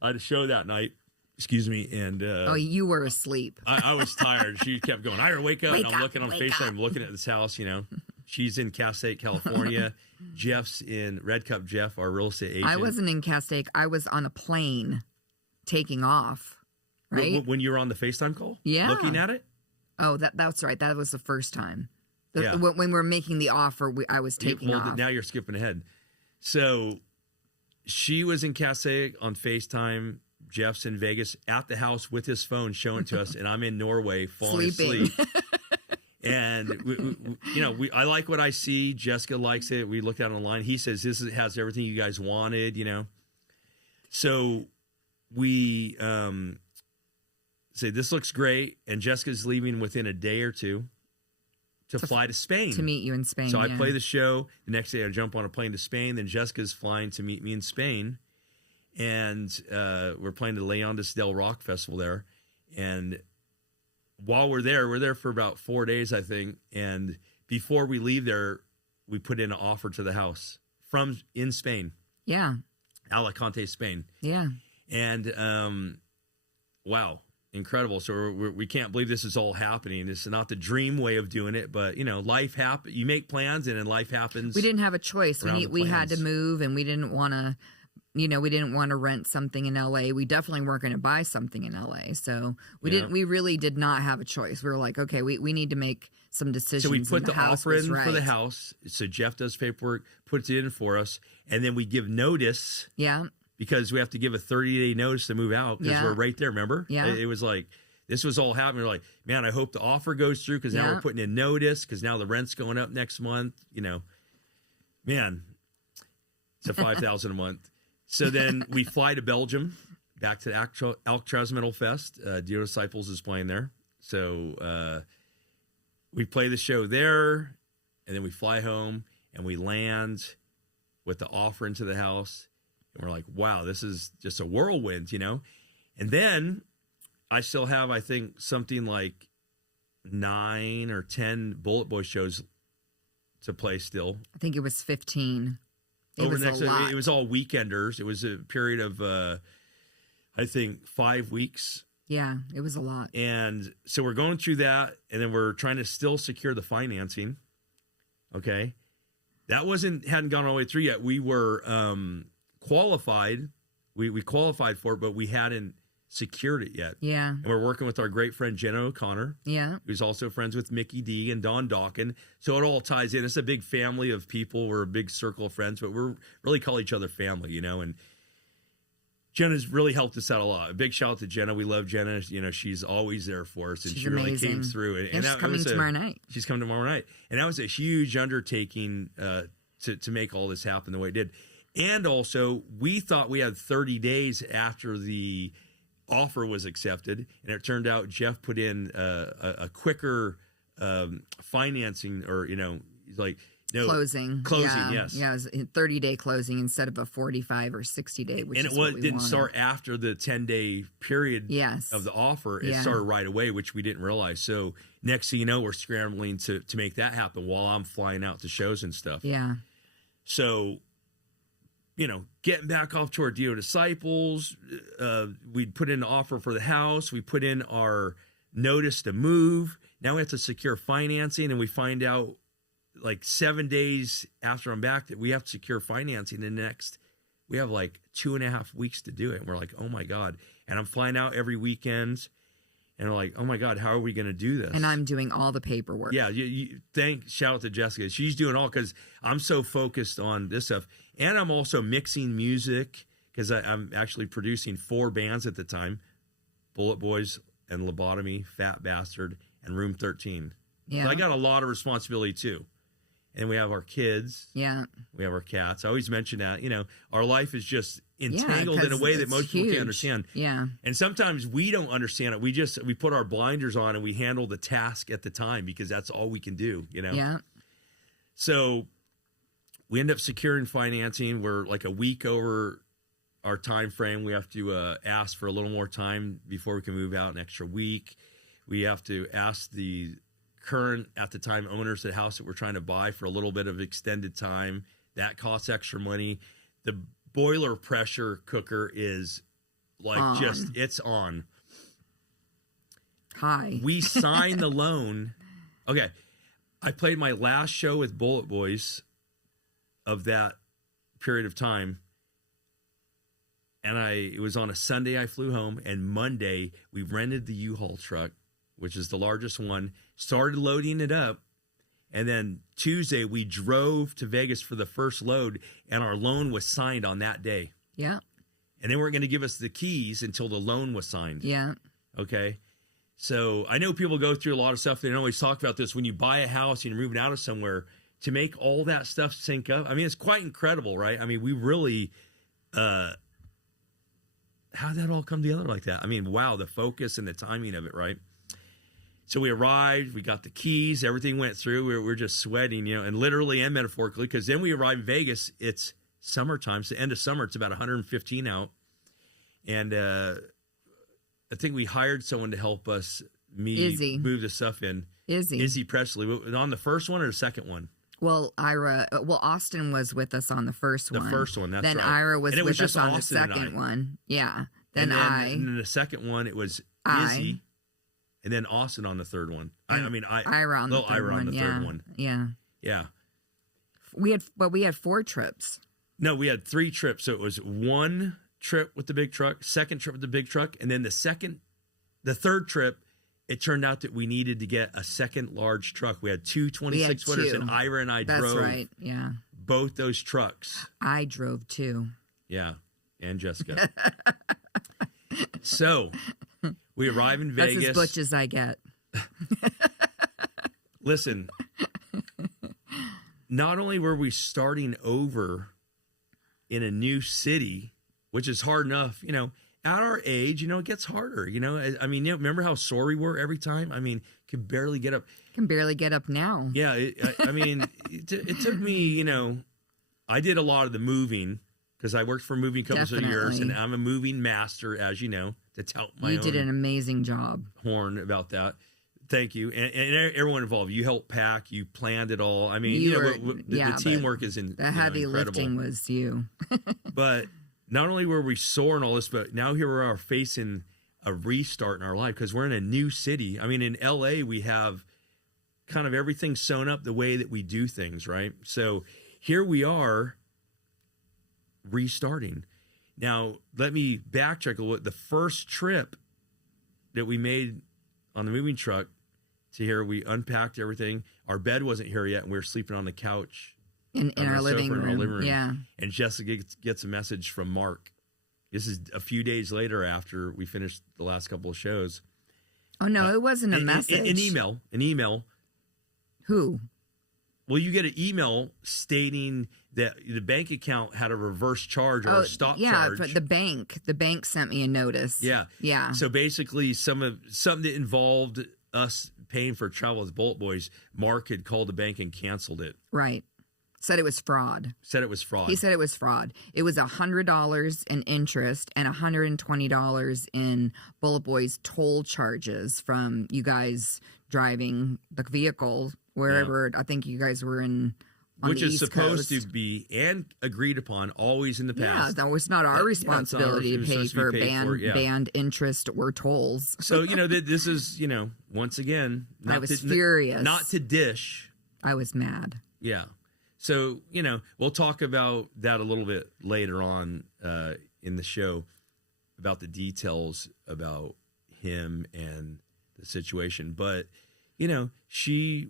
I had a show that night. Excuse me. And oh, you were asleep. I was tired. She kept going, Ira, wake up. Wake and I'm up, looking on wake FaceTime, up. looking at this house, She's in Castaic, California. Jeff's in Red Cup Jeff, our real estate agent. I wasn't in Castaic. I was on a plane taking off, right? When you were on the FaceTime call? Yeah. Looking at it? Oh, that's right. That was the first time. Yeah. When we were making the offer, I was taking off. Now you're skipping ahead. So she was in Castaic on FaceTime. Jeff's in Vegas at the house with his phone showing it to us, and I'm in Norway falling asleep. And I like what I see. Jessica likes it. We looked at it online. He says has everything you guys wanted. So we say this looks great, and Jessica's leaving within a day or two to fly to Spain to meet you in Spain. So I play the show. The next day I jump on a plane to Spain. Then Jessica's flying to meet me in Spain. And we're playing the Leondas del Rock Festival there. And while we're there for about 4 days, I think. And before we leave there, we put in an offer to the house in Spain. Yeah. Alicante, Spain. Yeah. And wow, incredible. So we can't believe this is all happening. It's not the dream way of doing it, but life happens. You make plans, and then life happens. We didn't have a choice. We had to move, and we didn't want to. We didn't want to rent something in LA. We definitely weren't going to buy something in LA. So we really did not have a choice. We were like, okay, we need to make some decisions. So we put the offer in for the house. So Jeff does paperwork, puts it in for us. And then we give notice. Yeah. Because we have to give a 30-day notice to move out because we're right there. Remember? Yeah. It was like, this was all happening. We're like, man, I hope the offer goes through because now we're putting in notice because now the rent's going up next month. Man, it's a $5,000 a month. So then we fly to Belgium, back to the Alcatraz Metal Fest. Dio Disciples is playing there. So we play the show there, and then we fly home, and we land with the offer into the house. And we're like, wow, this is just a whirlwind, And then I still have, I think, something like 9 or 10 Bullet Boy shows to play still. I think it was 15. It was all weekenders. It was a period of, I think, 5 weeks. Yeah, it was a lot. And so we're going through that, and then we're trying to still secure the financing. Okay, that hadn't gone all the way through yet. We were qualified. We qualified for it, but we hadn't secured it yet. Yeah. And we're working with our great friend Jenna O'Connor. Yeah. Who's also friends with Mickey D and Don Dawkin. So it all ties in. It's a big family of people. We're a big circle of friends, but we really call each other family, and Jenna's really helped us out a lot. A big shout out to Jenna. We love Jenna. She's always there for us, and she's she really amazing. came through. And she's coming tomorrow night. She's coming tomorrow night. And that was a huge undertaking to make all this happen the way it did. And also, we thought we had 30 days after the offer was accepted, and it turned out Jeff put in a quicker financing, or closing. Yes, yeah, it was a 30-day closing instead of a 45 or 60-day. And it didn't start after the 10-day period. Of the offer. It started right away, which we didn't realize. So next thing you know, we're scrambling to make that happen while I'm flying out to shows and stuff. Yeah. So, getting back off to our Dio Disciples, we'd put in an offer for the house. We put in our notice to move. Now we have to secure financing, and we find out like 7 days after I'm back that we have to secure financing. And we have like 2.5 weeks to do it. And we're like, oh my God. And I'm flying out every weekend. And we're like, oh my God, how are we going to do this? And I'm doing all the paperwork. Yeah, shout out to Jessica. She's doing all, because I'm so focused on this stuff. And I'm also mixing music, because I'm actually producing 4 bands at the time: Bullet Boys and Lobotomy, Fat Bastard, and Room 13. Yeah. So I got a lot of responsibility too. And we have our kids. Yeah. We have our cats. I always mention that, our life is just entangled in a way that most people can't understand. Yeah. And sometimes we don't understand it. We put our blinders on and we handle the task at the time, because that's all we can do, Yeah. So we end up securing financing. We're like a week over our time frame. We have to ask for a little more time before we can move out, an extra week. We have to ask the current, at the time, owners of the house that we're trying to buy for a little bit of extended time. That costs extra money. The boiler pressure cooker is like it's on. Hi. We signed the loan. Okay. I played my last show with Bullet Boys of that period of time. And it was on a Sunday. I flew home, and Monday we rented the U-Haul truck, which is the largest one, started loading it up. And then Tuesday we drove to Vegas for the first load, and our loan was signed on that day. Yeah. And they weren't going to give us the keys until the loan was signed. Yeah. Okay. So I know people go through a lot of stuff. They don't always talk about this. When you buy a house and you're moving out of somewhere, to make all that stuff sync up, I mean, it's quite incredible, right? I mean, we really, how'd that all come together like that? I mean, wow, the focus and the timing of it, right? So we arrived, we got the keys, everything went through. We're just sweating, and literally and metaphorically, because then we arrived in Vegas. It's summertime. It's the end of summer. It's about 115 out. And I think we hired someone to help us move the stuff in. Izzy Presley. On the first one or the second one? Well, Austin was with us on the first one. The first one, that's then right. Then Ira was with us on Austin the second one. Yeah. And then the second one, it was Izzy. And then Austin on the third one. Ira on the third one. Yeah. Yeah. We had 4 trips. No, we had 3 trips. So it was 1 trip with the big truck, second trip with the big truck, and then the third trip, it turned out that we needed to get a second large truck. We had 2 26-footers, and Ira and I drove. That's right. Yeah. Both those trucks. I drove too. Yeah. And Jessica. So we arrive in Vegas. That's as butch as I get. Listen, not only were we starting over in a new city, which is hard enough, at our age, it gets harder, I mean, remember how sore we were every time? I mean, could barely get up. Can barely get up now. Yeah. It took me, I did a lot of the moving, because I worked for moving companies for years, and I'm a moving master, as you know, to tout my own. You did an amazing job. Horn about that. Thank you. And everyone involved. You helped pack. You planned it all. I mean, the teamwork is incredible. The heavy lifting was you. But not only were we sore and all this, but now here we are facing a restart in our life, because we're in a new city. I mean, in LA, we have kind of everything sewn up the way that we do things, right? So here we are restarting. Now, let me backtrack a little. The first trip that we made on the moving truck to here, we unpacked everything. Our bed wasn't here yet, and we were sleeping on the couch in our living room. Yeah. And Jessica gets a message from Mark. This is a few days later after we finished the last couple of shows. Oh, no, it wasn't a message. An email. Who? Well, you get an email stating that the bank account had a reverse charge or a stop charge. Yeah, the bank sent me a notice. Yeah. Yeah. So basically something that involved us paying for travel as Bullet Boys, Mark had called the bank and canceled it. Right. Said it was fraud. He said it was fraud. It was $100 in interest and $120 in Bullet Boys toll charges from you guys driving the vehicle wherever. I think you guys were in. Which is supposed to be and agreed upon always in the past. Yeah, that was not our responsibility to pay for band interest or tolls. So, this is, once again. I was furious. Not to dish. I was mad. Yeah. So, we'll talk about that a little bit later on in the show, about the details about him and situation. But, you know, she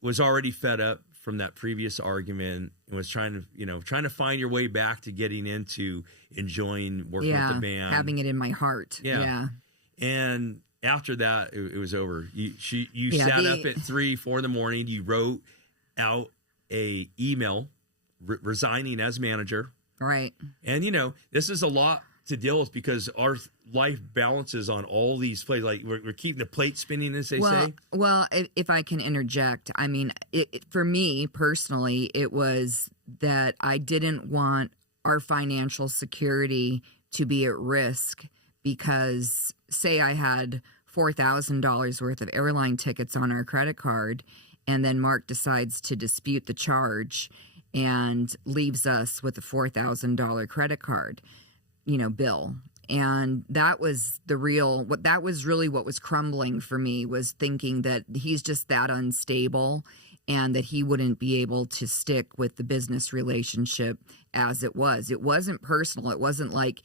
was already fed up from that previous argument and was trying to find your way back to getting into enjoying working with the band. Having it in my heart. Yeah. And after that, it was over. You sat up at 3, 4 in the morning. You wrote out a email resigning as manager. Right. And, you know, this is a lot to deal with because our life balances on all these plates. Like we're keeping the plate spinning, as they say. Well, if I can interject, I mean, for me personally, it was that I didn't want our financial security to be at risk because, say, I had $4,000 worth of airline tickets on our credit card, and then Mark decides to dispute the charge and leaves us with a $4,000 credit card, bill. And that was that was really what was crumbling for me, was thinking that he's just that unstable and that he wouldn't be able to stick with the business relationship as it was. It wasn't personal. It wasn't like,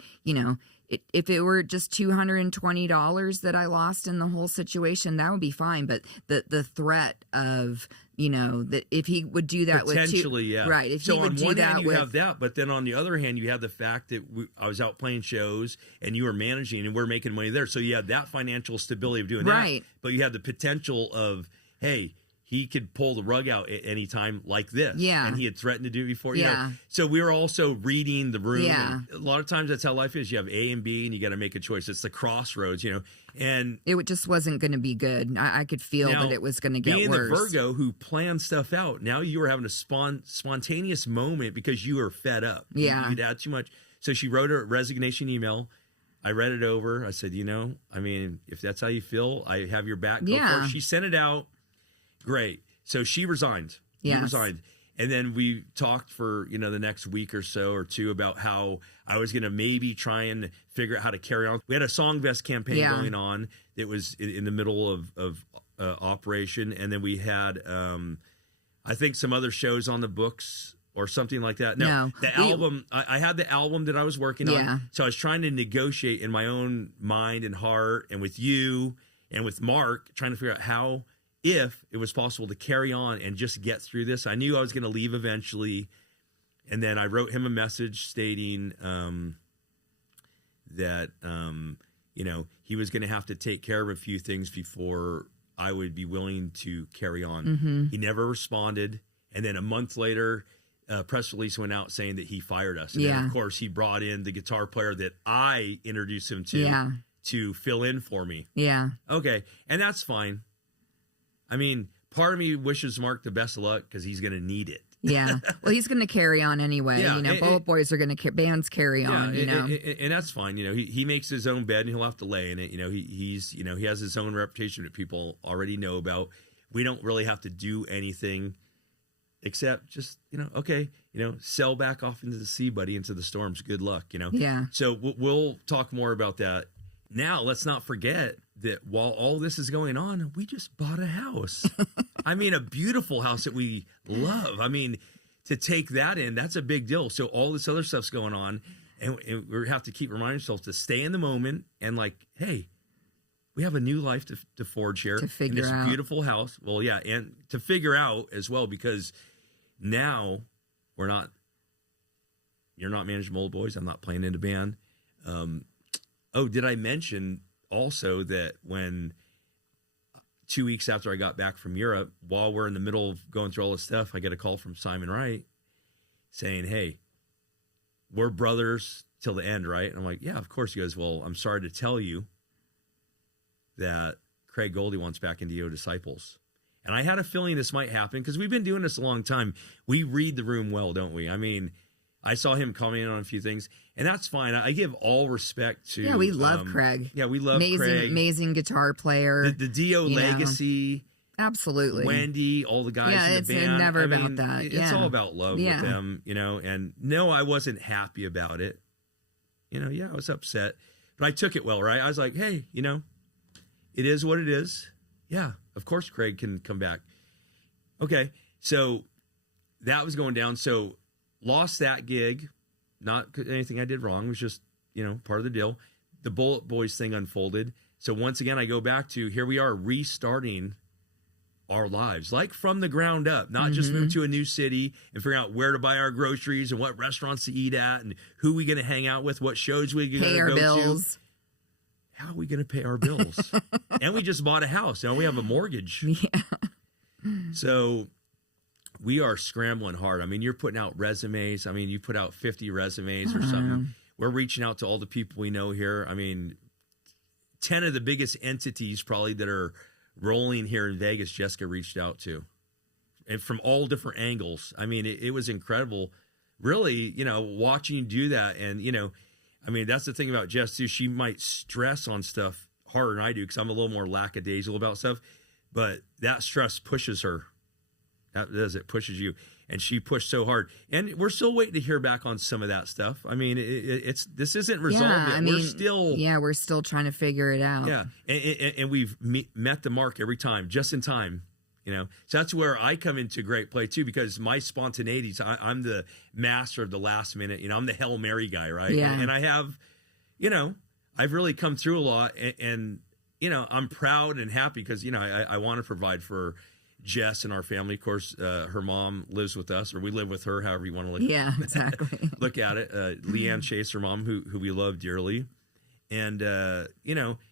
if it were just $220 that I lost in the whole situation, that would be fine. But the threat of, that if he would do that potentially, right. If so he would on do one that hand you have that, but then on the other hand you have the fact that I was out playing shows and you were managing and we're making money there. So you have that financial stability of doing right. that. But you have the potential of, hey, he could pull the rug out at any time like this. Yeah. And he had threatened to do it before. Yeah. So we were also reading the room. Yeah. A lot of times that's how life is. You have A and B and you got to make a choice. It's the crossroads, and it just wasn't going to be good. I could feel that it was going to get being worse. The Virgo who planned stuff out, now you were having a spontaneous moment because you were fed up. Yeah. You'd had too much. So she wrote a resignation email. I read it over. I said, if that's how you feel, I have your back. Go for it. She sent it out. Great. So she resigned. Yes. She resigned. And then we talked for, the next week or so or two about how I was going to maybe try and figure out how to carry on. We had a Songvest campaign going on that was in the middle of operation. And then we had, I think, some other shows on the books or something like that. No. The album, I had the album that I was working on. So I was trying to negotiate in my own mind and heart and with you and with Mark, trying to figure out how, if it was possible to carry on and just get through this. I knew I was going to leave eventually. And then I wrote him a message stating that, he was going to have to take care of a few things before I would be willing to carry on. Mm-hmm. He never responded. And then a month later, a press release went out saying that he fired us. And then, of course, he brought in the guitar player that I introduced him to fill in for me. Yeah. Okay. And that's fine. I mean, part of me wishes Mark the best of luck because he's going to need it. Yeah. Well, he's going to carry on anyway. Both boys are going to bands carry on. And that's fine. He makes his own bed and he'll have to lay in it. He has his own reputation that people already know about. We don't really have to do anything except just sail back off into the sea, buddy, into the storms. Good luck. Yeah. So we'll talk more about that. Now, let's not forget that while all this is going on, we just bought a house. I mean, a beautiful house that we love. I mean, to take that in, that's a big deal. So all this other stuff's going on, and we have to keep reminding ourselves to stay in the moment and hey, we have a new life to forge here. To figure out. This beautiful house. Well, yeah, and to figure out as well, because now you're not managing Old Boys. I'm not playing in a band. Did I mention also that when 2 weeks after I got back from Europe, while we're in the middle of going through all this stuff, I get a call from Simon Wright saying, hey, we're brothers till the end, right? And I'm like, yeah, of course. He goes, well, I'm sorry to tell you that Craig Goldie wants back into Yo Disciples. And I had a feeling this might happen because we've been doing this a long time. We read the room well, don't we? I mean, I saw him commenting on a few things, and that's fine. I give all respect to... Yeah, we love Craig. Yeah, we love Craig. Amazing guitar player. The Dio legacy. Absolutely. Wendy, all the guys in the band. Yeah, it's never about that. It's all about love with them, and no, I wasn't happy about it. I was upset, but I took it well, right? I was like, hey, it is what it is. Yeah, of course Craig can come back. Okay, so that was going down. So lost that gig, not anything I did wrong. It was just, part of the deal. The Bullet Boys thing unfolded. So once again, I go back to here we are restarting our lives, like from the ground up, not just move to a new city and figure out where to buy our groceries and what restaurants to eat at and who we going to hang out with, what shows we going to go bills. to. How are we going to pay our bills? And we just bought a house. Now we have a mortgage. Yeah. So we are scrambling hard. I mean, you're putting out resumes. I mean, you put out 50 resumes or something. We're reaching out to all the people we know here. I mean, 10 of the biggest entities probably that are rolling here in Vegas, Jessica reached out to, and from all different angles. I mean, it was incredible, really, watching you do that. And, I mean, that's the thing about Jess too. She might stress on stuff harder than I do because I'm a little more lackadaisical about stuff, but that stress pushes her. That does, it pushes you. And she pushed so hard. And we're still waiting to hear back on some of that stuff. I mean, this isn't resolved yet. We're still trying to figure it out. Yeah. And we've met the mark every time, just in time, So that's where I come into great play too, because my spontaneity, I'm the master of the last minute, I'm the Hail Mary guy, right? Yeah. And I have, I've really come through a lot and I'm proud and happy because, I want to provide for Jess and our family. Of course, her mom lives with us, or we live with her, however you want to look. Yeah, exactly. Look at it. Leanne Chase, her mom, who we love dearly, and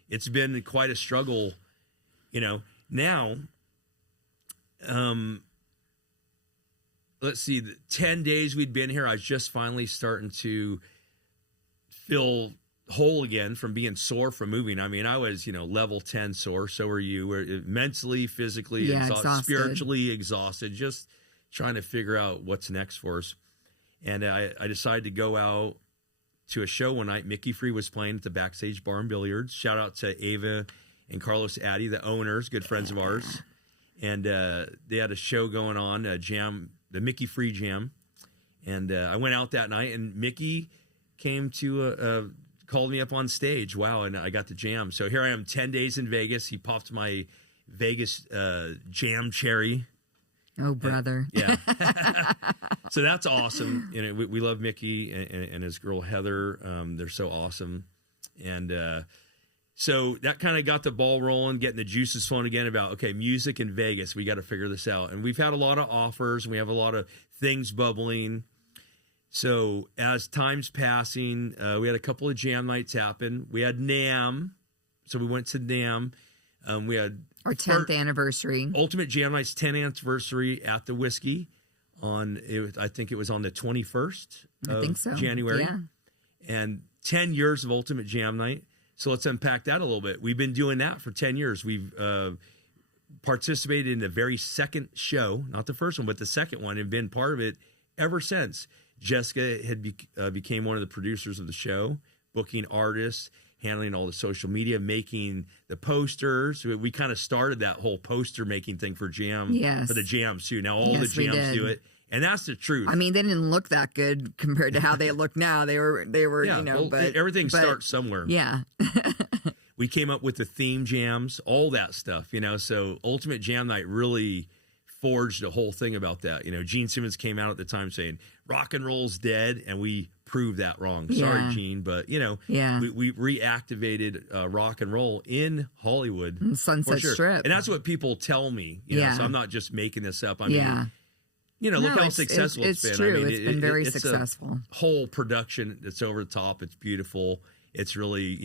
it's been quite a struggle. Now, let's see, the 10 days we'd been here, I was just finally starting to feel whole again from being sore from moving. I mean, I was, level 10 sore. So were you. We're mentally, physically, exhausted, spiritually exhausted, just trying to figure out what's next for us. And I decided to go out to a show one night. Mickey Free was playing at the Backstage Bar and Billiards. Shout out to Ava and Carlos Addy, the owners, good friends of ours. And they had a show going on, a jam, the Mickey Free Jam. And I went out that night, and Mickey came to called me up on stage. Wow. And I got the jam. So here I am 10 days in Vegas. He popped my Vegas jam cherry. Oh, brother. Yeah. So that's awesome. We love Mickey and his girl, Heather. They're so awesome. And so that kind of got the ball rolling, getting the juices flowing again about, okay, music in Vegas. We got to figure this out. And we've had a lot of offers and we have a lot of things bubbling. So as time's passing, we had a couple of jam nights happen. We had NAMM. So we went to NAMM. We had our 10th anniversary. Ultimate Jam Night's 10th anniversary at the Whiskey I think it was on the 21st of January. Yeah. And 10 years of Ultimate Jam Night. So let's unpack that a little bit. We've been doing that for 10 years. We've participated in the very second show, not the first one, but the second one, and been part of it ever since. Jessica had became one of the producers of the show, booking artists, handling all the social media, making the posters. We kind of started that whole poster making thing for Jam, for the jams too. Now all the jams do it, and that's the truth. I mean, they didn't look that good compared to how they look now. They were, but everything starts somewhere. Yeah. We came up with the theme jams, all that stuff, So Ultimate Jam Night really forged a whole thing about that. Gene Simmons came out at the time saying rock and roll's dead, and we proved that wrong. Sorry, Gene, but we reactivated rock and roll in Hollywood, Sunset Strip, and that's what people tell me. So I'm not just making this up. I mean, look how successful it's been. True. I mean, it's been very successful. Whole production that's over the top. It's beautiful. It's really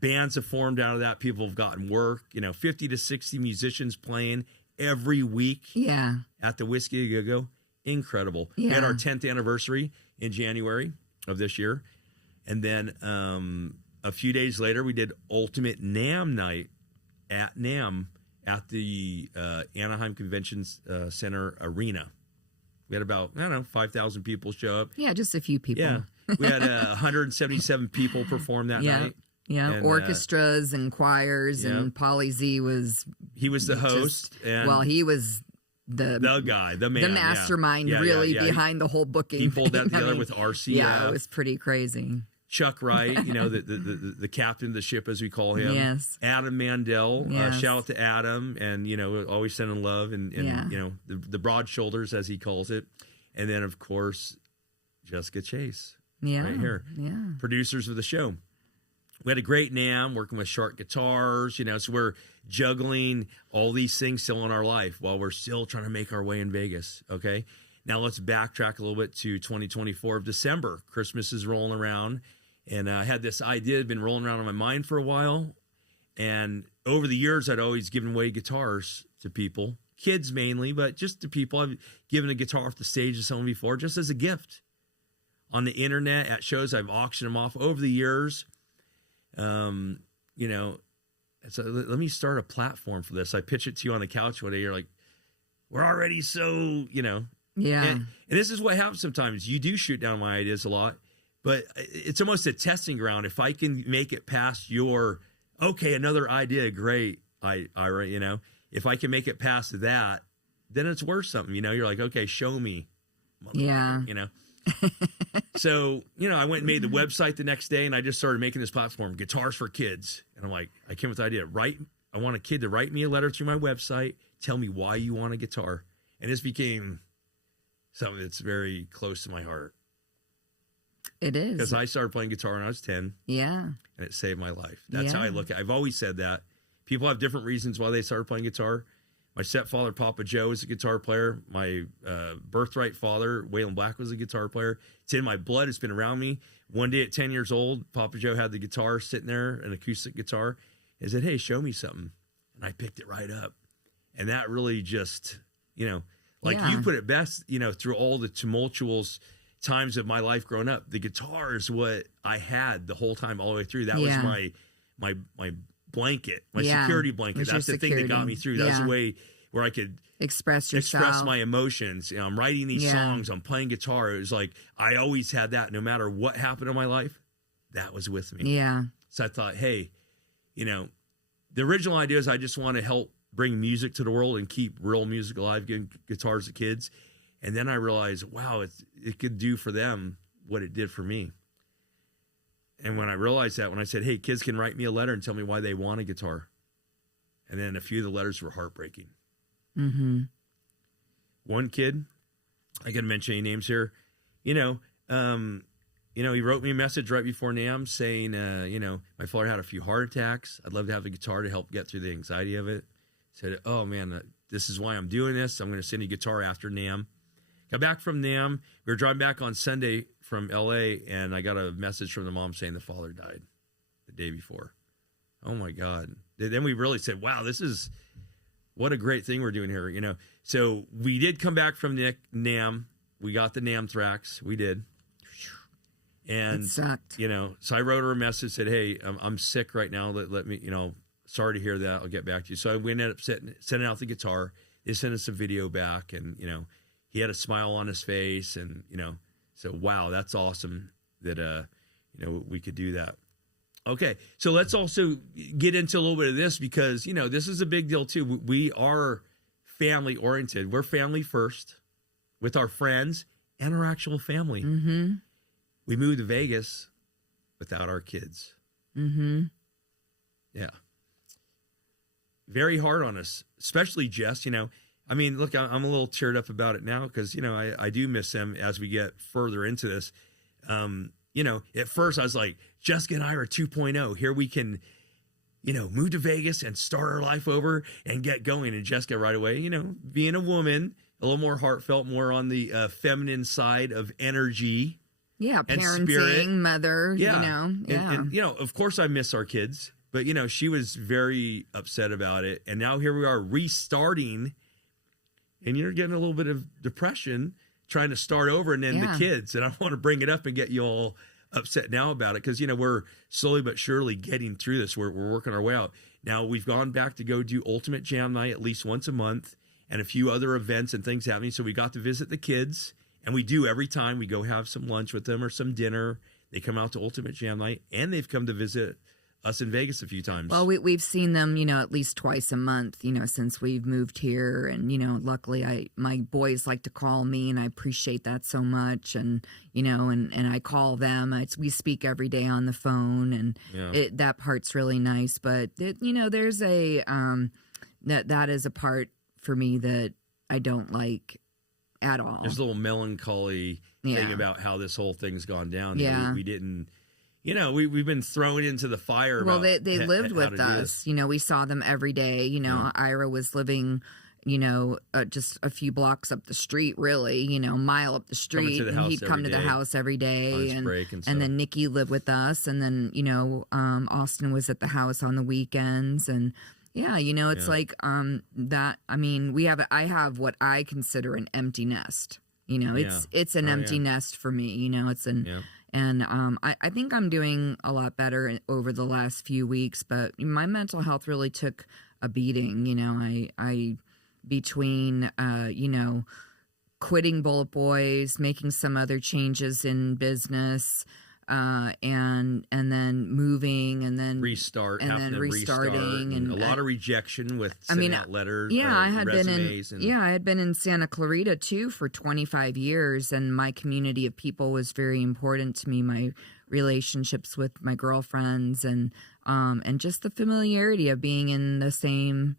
bands have formed out of that. People have gotten work. 50 to 60 musicians playing every week. Yeah. At the Whiskey A Go-Go. Incredible. We had our 10th anniversary in January of this year. And then a few days later, we did Ultimate NAMM Night at NAMM at the Anaheim Convention Center Arena. We had about, 5,000 people show up. Yeah, just a few people. Yeah. We had 177 people perform that night. Yeah, and, orchestras and choirs, and Pauly Z was... He was the host. He was the guy, the man. The mastermind, behind the whole booking. He pulled that together with RCF. Yeah, it was pretty crazy. Chuck Wright, the captain of the ship, as we call him. Yes. Adam Mandel. Shout out to Adam, and, always sending love, and the broad shoulders, as he calls it. And then, of course, Jessica Chase. Yeah. Right here. Yeah. Producers of the show. we had a great NAM working with Shark Guitars, so we're juggling all these things still in our life while we're still trying to make our way in Vegas. Okay. Now let's backtrack a little bit to 2024 of December. Christmas is rolling around, and I had this idea had been rolling around in my mind for a while. And over the years, I'd always given away guitars to people, kids mainly, but just to people. I've given a guitar off the stage to someone before, just as a gift. On the internet, at shows, I've auctioned them off over the years. So let me start a platform for this. I pitch it to you on the couch one day. You're like, we're already so, Yeah. And this is what happens sometimes. You do shoot down my ideas a lot, but it's almost a testing ground. If I can make it past your, okay, another idea, great. Ira, if I can make it past that, then it's worth something. You're like, okay, show me. Yeah. So, I went and made the website the next day, and I just started making this platform, Guitars for Kids. And I'm like, I came with the idea, I want a kid to write me a letter through my website, tell me why you want a guitar. And this became something that's very close to my heart. It is. Because I started playing guitar when I was 10. Yeah. And it saved my life. That's how I look at it. I've always said that. People have different reasons why they started playing guitar. My stepfather, Papa Joe, was a guitar player. My birthright father, Waylon Black, was a guitar player. It's in my blood. It's been around me. One day at 10 years old, Papa Joe had the guitar sitting there, an acoustic guitar. He said, hey, show me something. And I picked it right up. And that really just, you put it best, through all the tumultuous times of my life growing up. The guitar is what I had the whole time, all the way through. That was my blanket, my security blanket. That's the thing that got me through. That's the way where I could express my emotions. I'm writing these songs, I'm playing guitar. It was like I always had that. No matter what happened in my life, that was with me. Yeah. So I thought, hey, the original idea is I just want to help bring music to the world and keep real music alive, giving guitars to kids. And then I realized, wow, it could do for them what it did for me. And when I realized that, when I said, hey, kids can write me a letter and tell me why they want a guitar. And then a few of the letters were heartbreaking. Mm-hmm. One kid, I can mention any names here, he wrote me a message right before NAMM saying, my father had a few heart attacks. I'd love to have a guitar to help get through the anxiety of it. Said, oh man, this is why I'm doing this. I'm going to send you a guitar after NAMM. Got back from NAMM. We were driving back on Sunday from LA, and I got a message from the mom saying the father died the day before. Oh my God. Then we really said, wow, what a great thing we're doing here, So we did come back from NAMM. We got the NAMM tracks. We did. And, it sucked. So I wrote her a message, said, hey, I'm sick right now. Let me, sorry to hear that. I'll get back to you. So we ended up sending out the guitar. They sent us a video back, and, he had a smile on his face, and, so wow, that's awesome that, we could do that. Okay. So let's also get into a little bit of this because, this is a big deal too. We are family oriented. We're family first with our friends and our actual family. Mm-hmm. We moved to Vegas without our kids. Mm-hmm. Yeah. Very hard on us, especially Jess, look, I'm a little teared up about it now because, I do miss them as we get further into this. At first I was like, Jessica and Ira 2.0. Here we can, move to Vegas and start our life over and get going. And Jessica right away, being a woman, a little more heartfelt, more on the feminine side of energy. Yeah, and parenting, spirit. mother, Yeah. Yeah. And, of course I miss our kids, but, she was very upset about it. And now here we are restarting, and you're getting a little bit of depression trying to start over, and then the kids. And I want to bring it up and get you all upset now about it because, we're slowly but surely getting through this. We're working our way out. Now, we've gone back to go do Ultimate Jam Night at least once a month and a few other events and things happening. So we got to visit the kids, and we do every time. We go have some lunch with them or some dinner. They come out to Ultimate Jam Night, and they've come to visit us in Vegas a few times. Well, we've seen them, at least twice a month, since we've moved here. And, luckily my boys like to call me, and I appreciate that so much. And, and I call them. We speak every day on the phone, and that part's really nice. But, there's that is a part for me that I don't like at all. There's a little melancholy thing about how this whole thing's gone down. Yeah. We didn't you know, we've been thrown into the fire. Well, about they lived how with to do us. this. You know, we saw them every day. You know, Ira was living, you know, just a few blocks up the street, really, you know, a mile up the street. to the And house he'd come every to the day house every on day. his break and stuff. And then Nikki lived with us. And then, you know, Austin was at the house on the weekends. And yeah, you know, it's like that. I mean, I have what I consider an empty nest. You know, it's an empty nest for me. You know, it's and I think I'm doing a lot better over the last few weeks, but my mental health really took a beating. You know, I between you know, quitting Bullet Boys, making some other changes in business, and then moving, and then restarting, and a lot of rejection with sending out letters. Yeah, I had been in Santa Clarita too for 25 years, and my community of people was very important to me. My relationships with my girlfriends, and just the familiarity of being in the same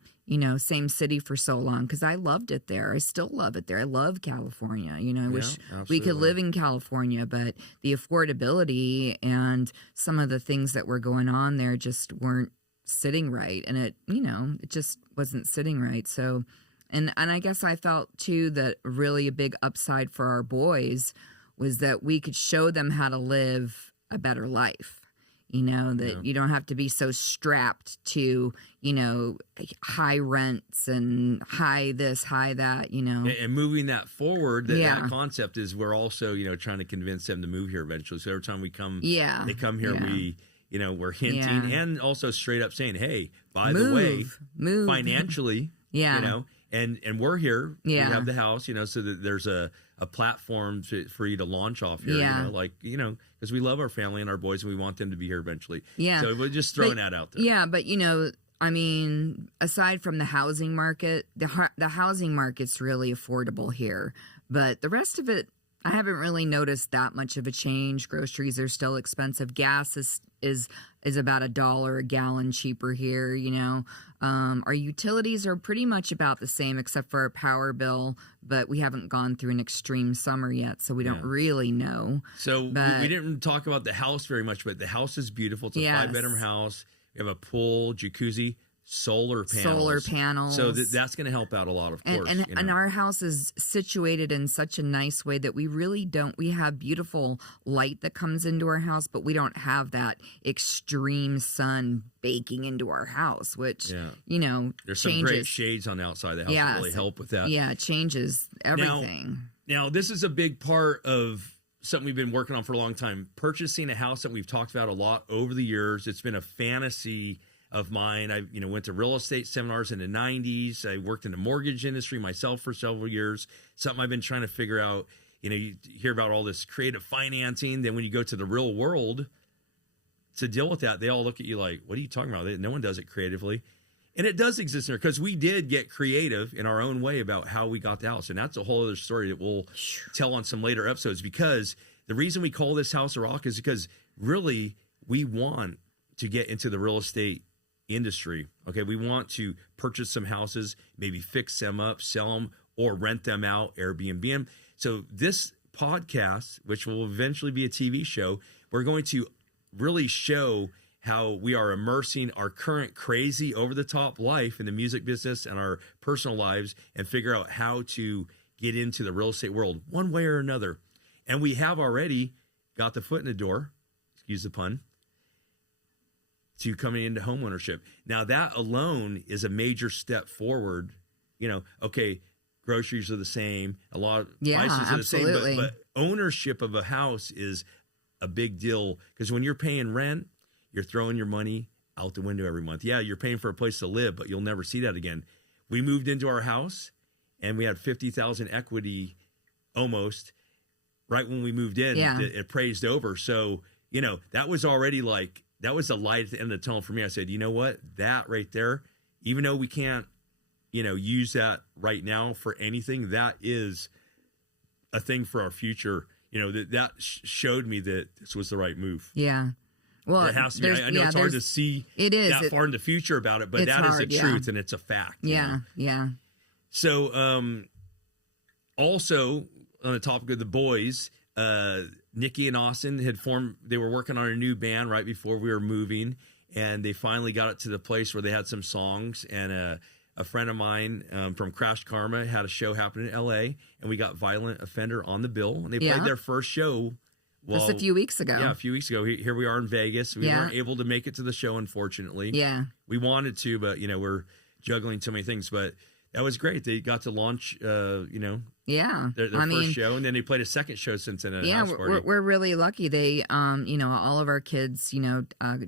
city for so long, because I loved it there. I still love it there. I love California. You know, I wish we could live in California, but the affordability and some of the things that were going on there just weren't sitting right. And it just wasn't sitting right. So, and I guess I felt too that really a big upside for our boys was that we could show them how to live a better life. You know, that you don't have to be so strapped to, you know, high rents and high this, high that, you know. And moving that forward, that concept is we're also, you know, trying to convince them to move here eventually. So every time we come, they come here, we're hinting and also straight up saying, hey, by the way, financially, you know, and we're here. We have the house, you know, so that there's a platform for you to launch off here, you know, like, you know, because we love our family and our boys and we want them to be here eventually. Yeah. So we're just throwing that out there. Yeah, but, you know, I mean, aside from the housing market, the housing market's really affordable here. But the rest of it, I haven't really noticed that much of a change. Groceries are still expensive. Gas is about $1 a gallon cheaper here, you know. Our utilities are pretty much about the same except for our power bill, but we haven't gone through an extreme summer yet, so we don't really know. So we didn't talk about the house very much, but the house is beautiful. It's a 5-bedroom house. We have a pool, jacuzzi, solar panels. So that's going to help out a lot, of course. And our house is situated in such a nice way that we really don't. We have beautiful light that comes into our house, but we don't have that extreme sun baking into our house, which you know, there's changes. Some great shades on the outside of the house that really help with that. Yeah, it changes everything. Now this is a big part of something we've been working on for a long time. Purchasing a house that we've talked about a lot over the years. It's been a fantasy of mine. I went to real estate seminars in the 90s. I worked in the mortgage industry myself for several years. Something I've been trying to figure out. You know, you hear about all this creative financing. Then when you go to the real world to deal with that, they all look at you like, what are you talking about? No one does it creatively. And it does exist there because we did get creative in our own way about how we got the house. And that's a whole other story that we'll tell on some later episodes, because the reason we call this House of Rock is because really we want to get into the real estate industry. Okay, we want to purchase some houses, maybe fix them up, sell them, or rent them out, Airbnb them. So this podcast, which will eventually be a TV show, we're going to really show how we are immersing our current crazy over-the-top life in the music business and our personal lives and figure out how to get into the real estate world one way or another. And we have already got the foot in the door, excuse the pun, to coming into homeownership. Now that alone is a major step forward. You know, okay, groceries are the same, a lot of prices are the same, but ownership of a house is a big deal, because when you're paying rent, you're throwing your money out the window every month. Yeah, you're paying for a place to live, but you'll never see that again. We moved into our house and we had 50,000 equity almost right when we moved in. It appraised over. So, you know, that was already like, that was the light at the end of the tunnel for me. I said, you know what, that right there, even though we can't, you know, use that right now for anything, that is a thing for our future. You know, that showed me that this was the right move. Yeah. Well, it has to be. I know it's hard to see that far in the future about it, but that is the truth and it's a fact. Yeah. Yeah. So, also on the topic of the boys, Nikki and Austin they were working on a new band right before we were moving, and they finally got it to the place where they had some songs. And a friend of mine from Crash Karma had a show happen in LA, and we got Violent Offender on the bill, and they played their first show. Just a few weeks ago. Yeah, a few weeks ago. Here we are in Vegas. We weren't able to make it to the show, unfortunately. Yeah. We wanted to, but, we're juggling too many things. But that was great. They got to launch, their first show, and then they played a second show since then at a house party. We're really lucky. They, all of our kids,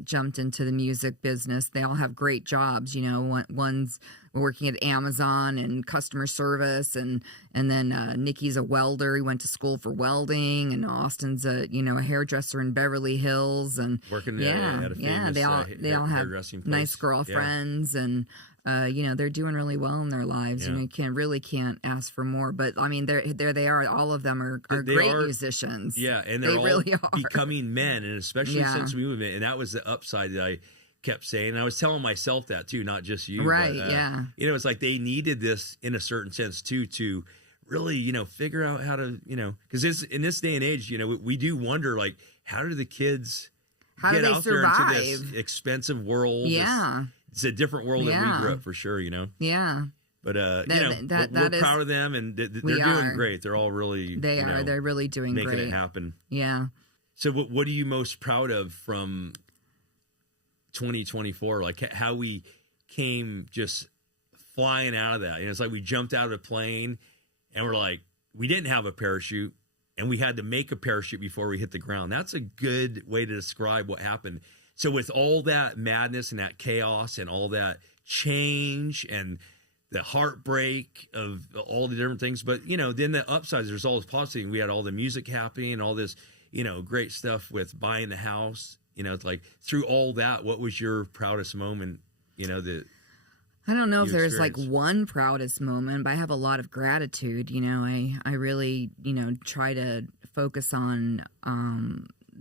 jumped into the music business. They all have great jobs. One's working at Amazon and customer service, and then Nikki's a welder. He went to school for welding, and Austin's a hairdresser in Beverly Hills, and working at a famous they all have nice girlfriends, and they're doing really well in their lives. You can't ask for more. But I mean, there they are. All of them are great musicians. Yeah, and they're all really becoming men, and especially since we moved in. And that was the upside that I kept saying. And I was telling myself that too, not just you. Right? But, it's like they needed this in a certain sense too to really figure out how to because in this day and age we do wonder, like, how do the kids get out there into this expensive world? It's a different world than we grew up, for sure, Yeah. But, we're proud of them, and they're doing great. They're all really, they're really doing making great. it happen. Yeah. So what are you most proud of from 2024? Like how we came just flying out of that. It's like we jumped out of a plane and we're like, we didn't have a parachute and we had to make a parachute before we hit the ground. That's a good way to describe what happened. So with all that madness and that chaos and all that change and the heartbreak of all the different things, but then the upsides, there's all this positive. We had all the music happening and all this, great stuff with buying the house. It's like through all that, what was your proudest moment? That I don't know if there's like one proudest moment, but I have a lot of gratitude. I really try to focus on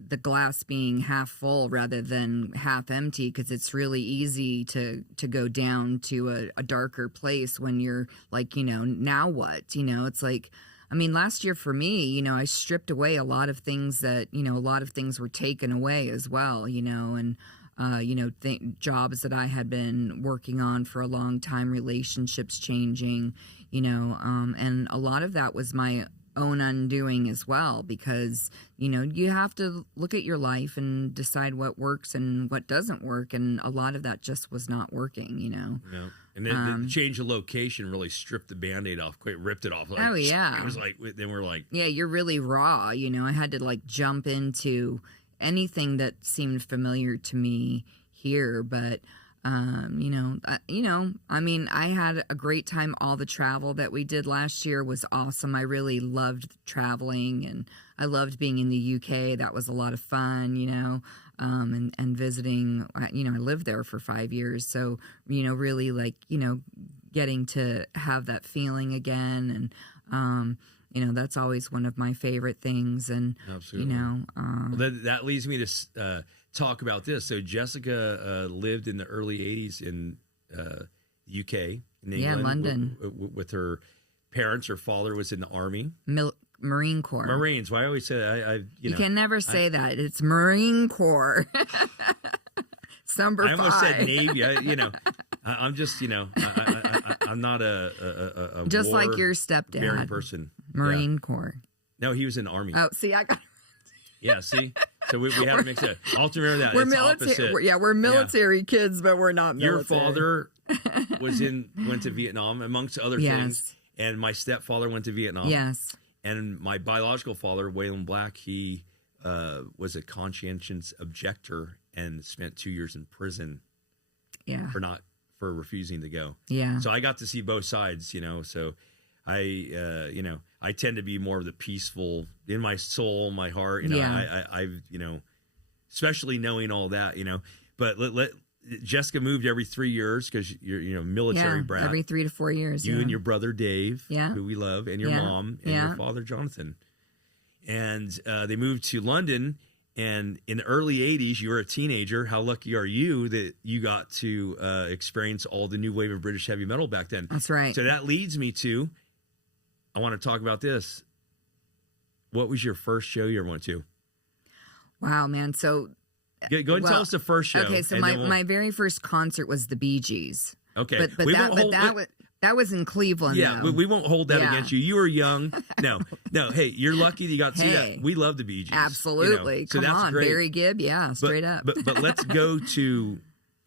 the glass being half full rather than half empty, because it's really easy to go down to a darker place when you're like, now what? It's like, I mean, last year for me, I stripped away a lot of things that, a lot of things were taken away as well, and jobs that I had been working on for a long time, relationships changing, and a lot of that was my own undoing as well, because you have to look at your life and decide what works and what doesn't work, and a lot of that just was not working. No. And then the change of location really stripped the Band-Aid off, quite ripped it off. Like, oh yeah, it was like, then we're like, yeah, you're really raw. I had to like jump into anything that seemed familiar to me here, but I mean, I had a great time. All the travel that we did last year was awesome. I really loved traveling, and I loved being in the UK. That was a lot of fun, and visiting. I lived there for 5 years, so really like getting to have that feeling again, and that's always one of my favorite things. And absolutely, well, that leads me to talk about this. So Jessica lived in the early 80s in the UK, in England, London, with her parents. Her father was in the Army. Marine Corps. Marines. Well, I always say you can never say that. It's Marine Corps. It's number 5. I almost said Navy. I'm just, I'm not a just war like your stepdad person. Marine Corps. No, he was in the Army. Oh, see, I got. Yeah, see? So we had to mix it. I'll remember that. We're it's military. We're military kids, but we're not military. Your father went to Vietnam, amongst other things. And my stepfather went to Vietnam. Yes. And my biological father, Waylon Black, he was a conscientious objector and spent 2 years in prison. Yeah. For refusing to go. Yeah. So I got to see both sides, so I tend to be more of the peaceful in my soul, my heart, I've, especially knowing all that, but Jessica moved every 3 years because you're, military brat. Every 3 to 4 years. You and your brother, Dave, who we love, and your mom and your father, Jonathan. And they moved to London. And in the early 80s, you were a teenager. How lucky are you that you got to experience all the new wave of British heavy metal back then? That's right. So that leads me to, I want to talk about this. what was your first show you ever went to? Wow, man. So Go ahead and tell us the first show. Okay, so my very first concert was the Bee Gees. Okay, but that was in Cleveland. Yeah, though. we won't hold that against you. You were young. No. Hey, you're lucky that you got to see that. We love the Bee Gees. Absolutely. So Come that's on, great. Barry Gibb. Yeah, straight up. But let's go to.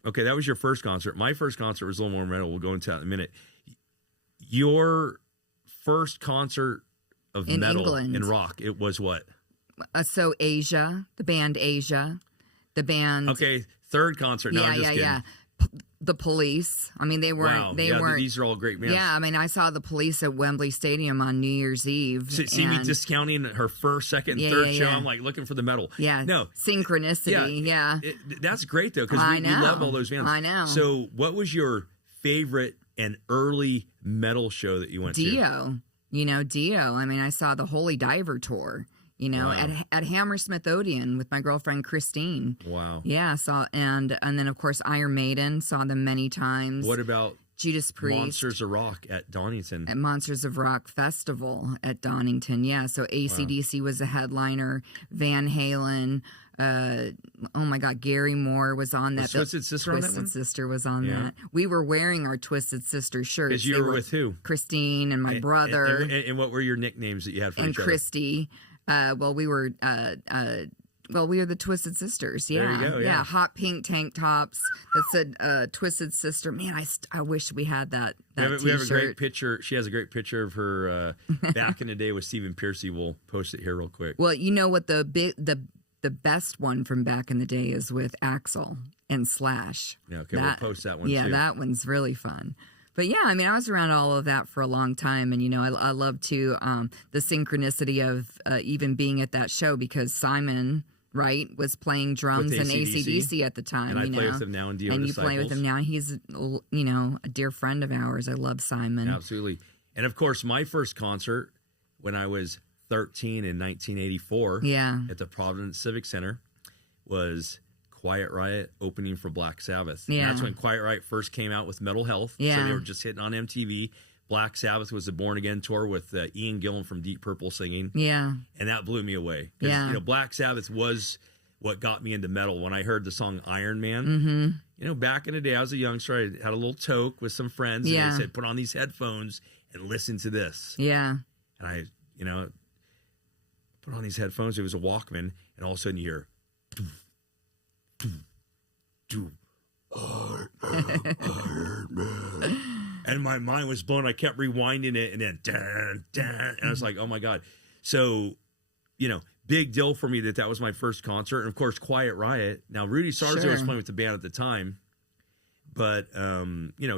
Okay, that was your first concert. My first concert was a little more metal. We'll go into that in a minute. Your first concert of in metal England. and rock, it was what? So Asia, the band Asia, the band. Okay, third concert. No, I'm just kidding. The Police. I mean, they weren't. Wow. They weren't. These are all great bands. Yeah, I mean, I saw the Police at Wembley Stadium on New Year's Eve. See me discounting her first, second, third show. I'm like looking for the metal. Yeah. No. Synchronicity. Yeah. That's great though, because we love all those bands. I know. So, what was your favorite and early metal show that you went to? Dio. Dio. I mean, I saw the Holy Diver tour. At Hammersmith Odeon with my girlfriend Christine. Wow. Yeah, and then of course Iron Maiden, saw them many times. What about Judas Priest? Monsters of Rock at Donington. At Monsters of Rock Festival at Donington. Yeah, so AC/DC was a headliner. Van Halen. Oh my God, Gary Moore was on that. Twisted Sister on that one? Twisted Sister was on that. We were wearing our Twisted Sister shirts. Because you were with who? Christine and my brother. And what were your nicknames that you had for each other? And Christy. We were the Twisted Sisters. Yeah, there you go, yeah. Hot pink tank tops that said Twisted Sister. Man, I wish we had that. We have a great picture. She has a great picture of her back in the day with Stephen Piercy. We'll post it here real quick. Well, you know what the best one from back in the day is with Axl and Slash. Yeah, okay, we'll post that one too. Yeah, that one's really fun. But yeah, I mean, I was around all of that for a long time, and I love to the synchronicity of even being at that show because Simon, right, was playing drums in AC/DC at the time. And I play with him now in Dio and Disciples. You play with him now. He's a dear friend of ours. I love Simon. Absolutely. And of course, my first concert when I was 13 in 1984 at the Providence Civic Center was Quiet Riot opening for Black Sabbath. Yeah. And that's when Quiet Riot first came out with Metal Health. Yeah. So they were just hitting on MTV. Black Sabbath was the Born Again tour with Ian Gillan from Deep Purple singing. Yeah. And that blew me away. Yeah. Black Sabbath was what got me into metal. When I heard the song Iron Man, back in the day, I was a youngster. I had a little toke with some friends. And they said, put on these headphones and listen to this. Yeah. And I, put on these headphones. It was a Walkman. And all of a sudden you hear... and my mind was blown. I kept rewinding it, and then and I was like, "Oh my God!" So, big deal for me that was my first concert, and of course, Quiet Riot. Now, Rudy Sarzo was playing with the band at the time, but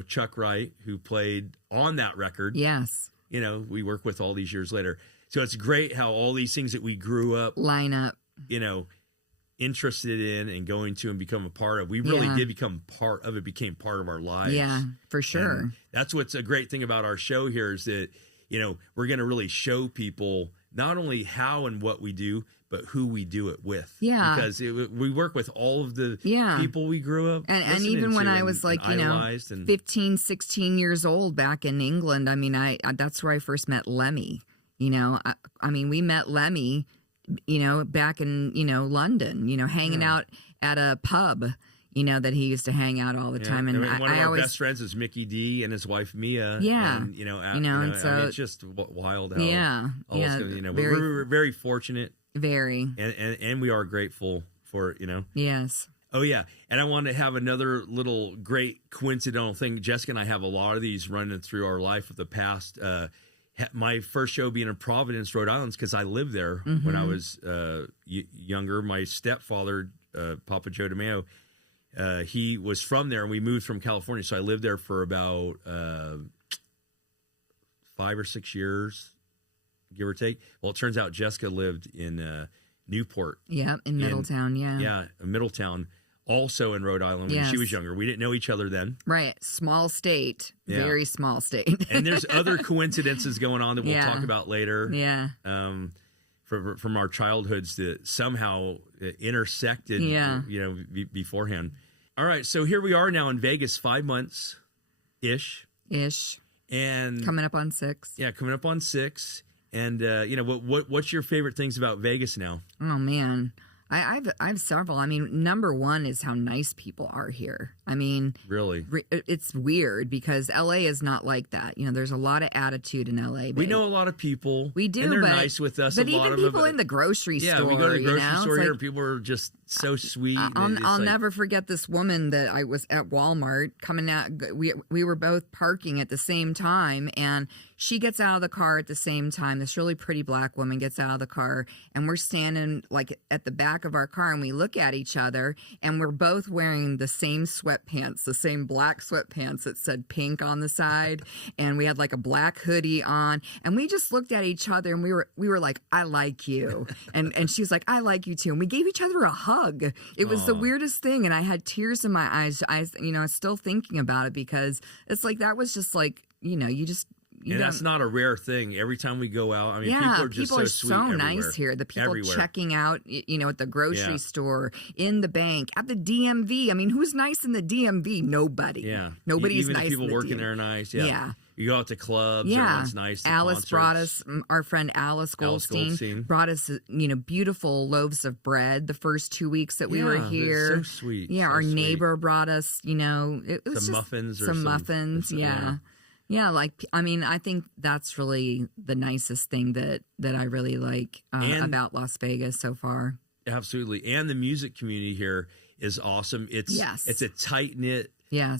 Chuck Wright, who played on that record, we work with all these years later. So it's great how all these things that we grew up line up, interested in and going to and become a part of. We really did become part of it, became part of our lives. Yeah, for sure. And that's what's a great thing about our show here is that, we're going to really show people not only how and what we do, but who we do it with. Yeah. Because we work with all of the people we grew up and even when I was like, 15, 16 years old back in England, I mean, that's where I first met Lemmy. I mean, we met Lemmy back in, London, hanging out at a pub, that he used to hang out all the time. And one of our best friends is Mickey D and his wife Mia. Yeah. And, so it's just wild how we're very fortunate. Very. And we are grateful for, Yes. Oh, yeah. And I want to have another little great coincidental thing. Jessica and I have a lot of these running through our life of the past. My first show being in Providence, Rhode Island, because I lived there when I was younger. My stepfather, Papa Joe DeMeo, he was from there, and we moved from California. So I lived there for about 5 or 6 years, give or take. Well, it turns out Jessica lived in Newport. Yeah, in Middletown, Yeah, Middletown. Also in Rhode Island when she was younger. We didn't know each other then. Right. Small state. Yeah. Very small state. And there's other coincidences going on that we'll talk about later. Yeah. From our childhoods that somehow intersected, beforehand. All right. So here we are now in Vegas, 5 months-ish. Ish. And coming up on 6. Yeah, coming up on 6. And what's your favorite things about Vegas now? Oh man, I've several. I mean, number one is how nice people are here. I mean, Really? it's weird because LA is not like that. You know, there's a lot of attitude in LA. We know a lot of people. We do, and they're but, nice with us. But a lot even of people them, in the grocery store. we go to the grocery store It's here, like, and people are just so sweet. I'll never forget this woman that I was at Walmart coming out. We were both parking at the same time, and she gets out of the car at the same time. This really pretty black woman gets out of the car, and we're standing like at the back of our car, and we look at each other, and we're both wearing the same sweatpants, the same black sweatpants that said pink on the side, and we had like a black hoodie on, and we just looked at each other, and we were like, I like you, and she's like, I like you too, and we gave each other a hug. It was the weirdest thing, and I had tears in my eyes. I was still thinking about it because it's like that was just like, and that's not a rare thing. Every time we go out, I mean, people are just so sweet everywhere. Nice here. The people Everywhere. checking out, at the grocery store, in the bank, at the DMV. I mean, who's nice in the DMV? Nobody. Yeah. Nobody's Even nice. the people in the working DMV. there are nice. Yeah. You go out to clubs. Yeah. Everyone's nice. Alice brought us, our friend Alice Goldstein brought us, beautiful loaves of bread the first 2 weeks that we were here. So sweet. Yeah. So our sweet. neighbor brought us, it was some just muffins. Some muffins. Yeah. Yeah, I think that's really the nicest thing that I really like about Las Vegas so far. Absolutely. And the music community here is awesome. It's a tight-knit,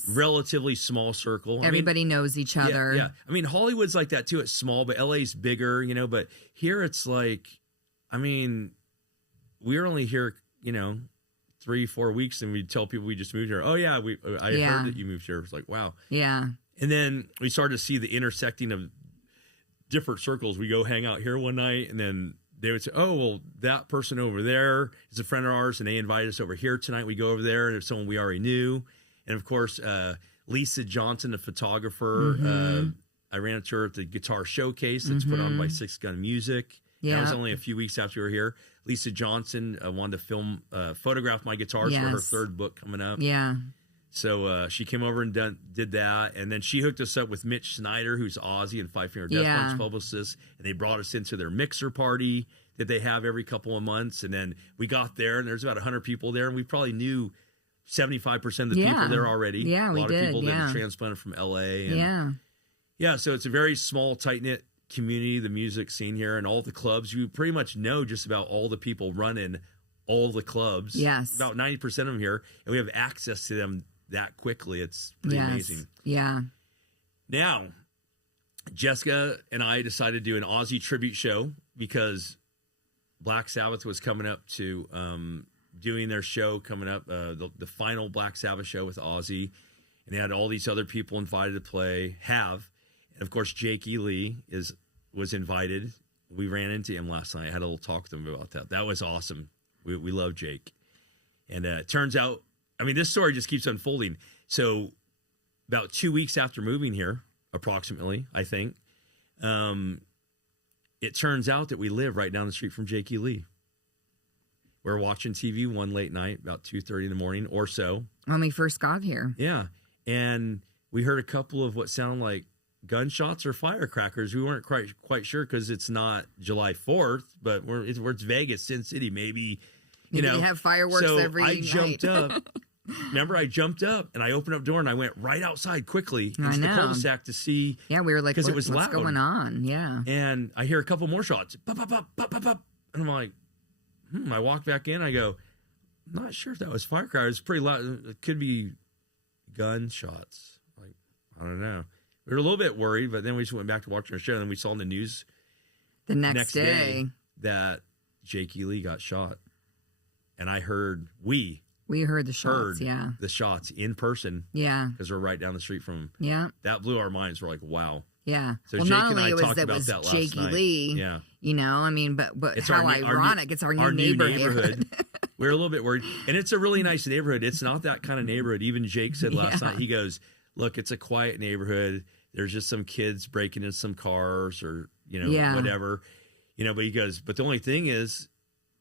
relatively small circle. Everybody knows each other. Yeah. I mean, Hollywood's like that too. It's small, but LA's bigger, but here it's like, we're only here, 3-4 weeks, and we tell people we just moved here. Oh, yeah, I heard that you moved here. It's like, wow. Yeah. And then we started to see the intersecting of different circles. We go hang out here one night, and then they would say, oh, well, that person over there is a friend of ours, and they invited us over here tonight. We go over there, and it's someone we already knew. And, of course, Lisa Johnson, a photographer, I ran into her at the guitar showcase that's put on by Six Gun Music. Yeah. That was only a few weeks after we were here. Lisa Johnson wanted to photograph my guitars for her third book coming up. Yeah. So she came over and did that, and then she hooked us up with Mitch Snyder, who's Ozzy and Five Finger Death Punch publicist, and they brought us into their mixer party that they have every couple of months. And then we got there, and there's about 100 people there, and we probably knew 75% of the people there already. Yeah, a lot of people that yeah. were transplanted from LA. And yeah, so it's a very small, tight-knit community, the music scene here, and all the clubs. You pretty much know just about all the people running all the clubs. Yes. About 90% of them here, and we have access to them that quickly. It's pretty amazing. Yeah. Now, Jessica and I decided to do an Ozzy tribute show because Black Sabbath was coming up to doing their show coming up, the final Black Sabbath show with Ozzy, and they had all these other people invited to play. And of course, Jake E. Lee was invited. We ran into him last night. I had a little talk with him about that. That was awesome. We love Jake. And it turns out, this story just keeps unfolding. So about 2 weeks after moving here, approximately, I think, it turns out that we live right down the street from Jake E. Lee. We're watching TV one late night, about 2:30 in the morning or so. When we first got here. Yeah. And we heard a couple of what sounded like gunshots or firecrackers. We weren't quite sure because it's not July 4th, but it's Vegas, Sin City, maybe. They have fireworks every night. I jumped up. Remember, I jumped up and I opened up the door and I went right outside quickly into the cul-de-sac to see. Yeah, we were like, it was what's loud. going on? Yeah. And I hear a couple more shots. Pop, pop, pop, pop, pop, pop. And I'm like, I walk back in. I go, I'm not sure if that was firecrackers. It's pretty loud. It could be gunshots. Like, I don't know. We were a little bit worried, but then we just went back to watching our show. And then we saw in the news the next day that Jake E. Lee got shot. And I heard we heard the shots, the shots in person. Yeah. Because we're right down the street from him. Yeah. That blew our minds. We're like, wow. Yeah. So well, Jake not and only I was talked that about was that last Jake E. night. Lee, Yeah. But it's how ironic. It's our new neighborhood. We're a little bit worried. And it's a really nice neighborhood. It's not that kind of neighborhood. Even Jake said last night, he goes, look, it's a quiet neighborhood. There's just some kids breaking in some cars or, whatever. But he goes, but the only thing is,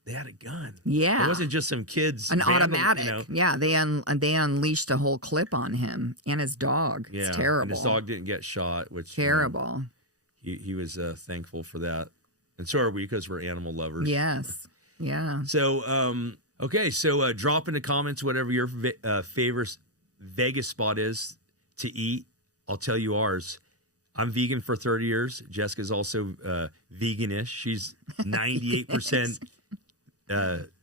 they had a gun. Yeah. It wasn't just some kids. An automatic. Yeah. They unleashed a whole clip on him and his dog. Yeah. It's terrible. And his dog didn't get shot, which. Terrible. He was thankful for that. And so are we, because we're animal lovers. Yes. Yeah. So, okay. So drop in the comments whatever your favorite Vegas spot is to eat. I'll tell you ours. I'm vegan for 30 years. Jessica's also veganish. She's 98%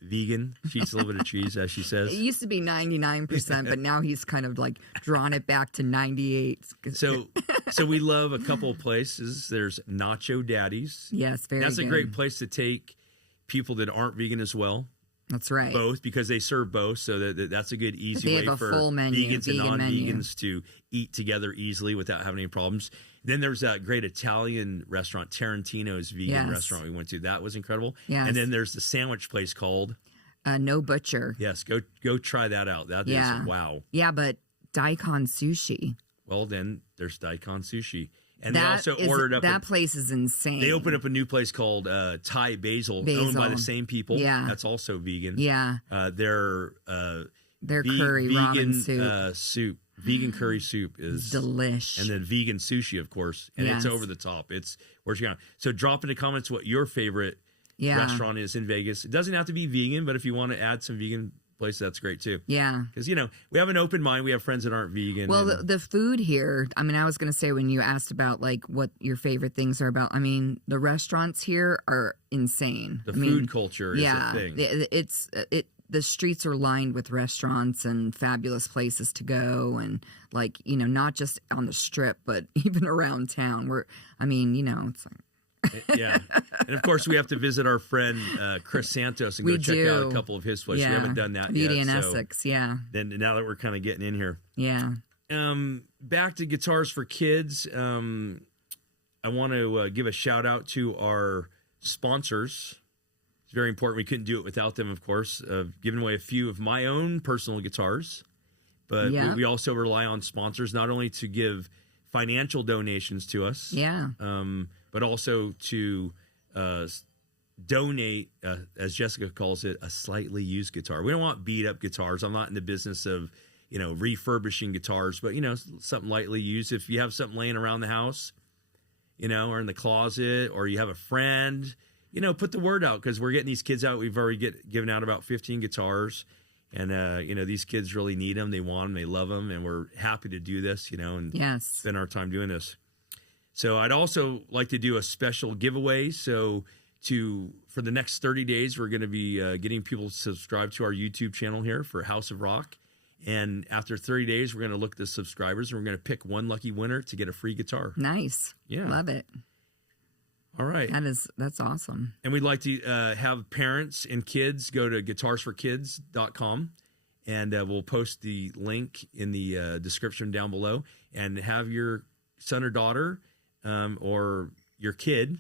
vegan. She eats a little bit of cheese, as she says. It used to be 99%, but now he's kind of like drawn it back to 98. So we love a couple of places. There's Nacho Daddy's. Yes, very That's good. a great place to take people that aren't vegan as well. That's right. Both, because they serve both, so that's a good, easy They way have a for full menu, vegans and vegan non-vegans to eat together easily without having any problems. Then there's that great Italian restaurant, Tarantino's vegan restaurant we went to. That was incredible. Yes. And then there's the sandwich place called No Butcher. Yes, go try that out. That is wow. Yeah, but Daikon Sushi. Well, then there's Daikon Sushi. And they also ordered up. That place is insane. They opened up a new place called Thai Basil, owned by the same people. Yeah. That's also vegan. Yeah. Their curry ramen soup. Vegan curry soup is delish. And then vegan sushi, of course. And it's over the top. It's where's you going? So drop in the comments what your favorite restaurant is in Vegas. It doesn't have to be vegan, but if you want to add some vegan place, that's great too. Yeah. Because, we have an open mind. We have friends that aren't vegan. Well, the food here, I mean, I was going to say when you asked about like what your favorite things are about, I mean, the restaurants here are insane. The food culture is a thing. The streets are lined with restaurants and fabulous places to go, and like, not just on the strip, but even around town it's like, yeah. And of course, we have to visit our friend Chris Santos and go check out a couple of his places. Yeah. We haven't done that Beauty yet. in Essex, yeah. Then now that we're kind of getting in here. Yeah. Back to Guitars for Kids. I want to give a shout out to our sponsors. It's very important. We couldn't do it without them, of course. Giving away a few of my own personal guitars. But we also rely on sponsors, not only to give financial donations to us. Yeah. But also to donate, as Jessica calls it, a slightly used guitar. We don't want beat up guitars. I'm not in the business of, refurbishing guitars, but, something lightly used. If you have something laying around the house, or in the closet, or you have a friend, put the word out, because we're getting these kids out. We've already given out about 15 guitars, and, these kids really need them. They want them. They love them. And we're happy to do this, and spend our time doing this. So I'd also like to do a special giveaway. So for the next 30 days, we're going to be getting people to subscribe to our YouTube channel here for House of Rock. And after 30 days, we're going to look at the subscribers, and we're going to pick one lucky winner to get a free guitar. Nice. Yeah. Love it. All right. That's awesome. And we'd like to have parents and kids go to guitarsforkids.com, and we'll post the link in the description down below, and have your son or daughter or your kid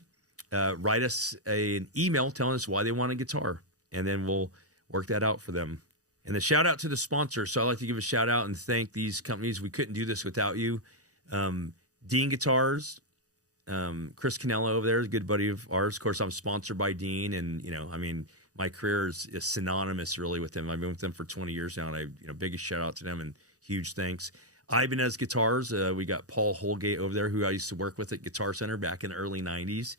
write us an email telling us why they want a guitar, and then we'll work that out for them. And the shout out to the sponsors. So I'd like to give a shout out and thank these companies. We couldn't do this without you. Dean Guitars, Chris Canello over there is a good buddy of ours. Of course, I'm sponsored by Dean, and my career is synonymous really with them. I've been with them for 20 years now, and biggest shout out to them and huge thanks. Ibanez Guitars, we got Paul Holgate over there, who I used to work with at Guitar Center back in the early 90s.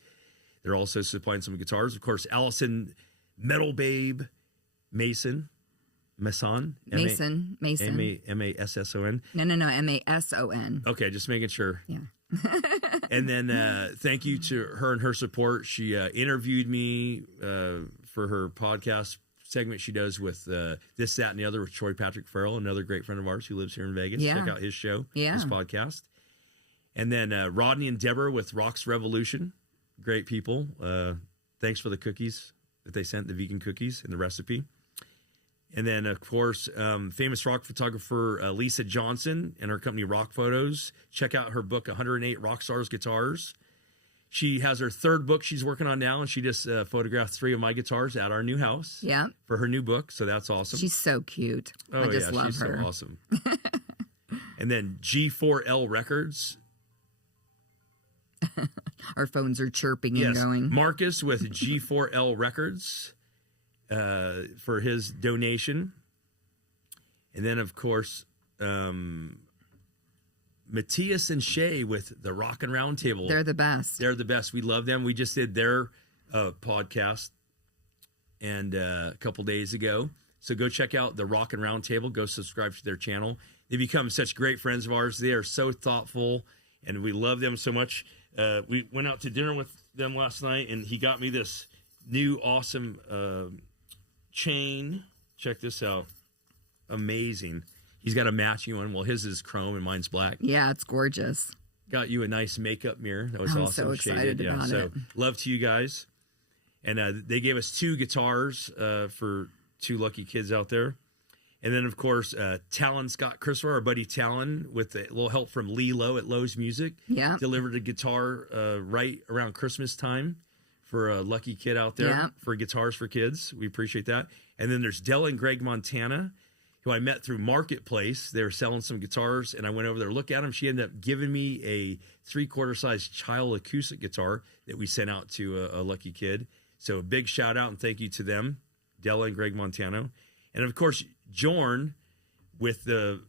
They're also supplying some guitars. Of course, Allison Metal Babe Mason. Mason? Mason. M-A-S-S-O-N? No, M-A-S-O-N. Okay, just making sure. Yeah. And then thank you to her and her support. She interviewed me for her podcast segment she does with This, That, and the Other with Troy Patrick Farrell, another great friend of ours who lives here in Vegas. Yeah. Check out his show, yeah. his podcast. And then Rodney and Deborah with Rock's Revolution. Great people. Thanks for the cookies that they sent, the vegan cookies and the recipe. And then, of course, famous rock photographer Lisa Johnson and her company Rock Photos. Check out her book, 108 Rockstars Guitars. She has her third book she's working on now, and she just photographed 3 of my guitars at our new house for her new book. So that's awesome. She's so cute. I just love she's her. So awesome. And then G4L Records. Our phones are chirping and going. Marcus with G4L Records. For his donation. And then, of course, Matthias and Shay with the Rockin' Round Table. They're the best. They're the best. We love them. We just did their podcast and a couple days ago. So go check out the Rock and Round Table. Go subscribe to their channel. They become such great friends of ours. They are so thoughtful, and we love them so much. We went out to dinner with them last night, and he got me this new awesome chain. Check this out. Amazing. He's got a matching one. Well, his is chrome and mine's black. Yeah, it's gorgeous. Got you a nice makeup mirror. That was I'm awesome. so excited about it. Love to you guys. And they gave us 2 guitars for 2 lucky kids out there. And then, of course, Talon Scott Christopher, our buddy Talon, with a little help from Lee Lowe at Lowe's Music, delivered a guitar right around Christmas time for a lucky kid out there for Guitars for Kids. We appreciate that. And then there's Dell and Greg Montana, who I met through Marketplace. They were selling some guitars, and I went over there to look at them. She ended up giving me a 3/4 size Child acoustic guitar that we sent out to a lucky kid. So a big shout out and thank you to them, Della and Greg Montano. And of course, Jorn with the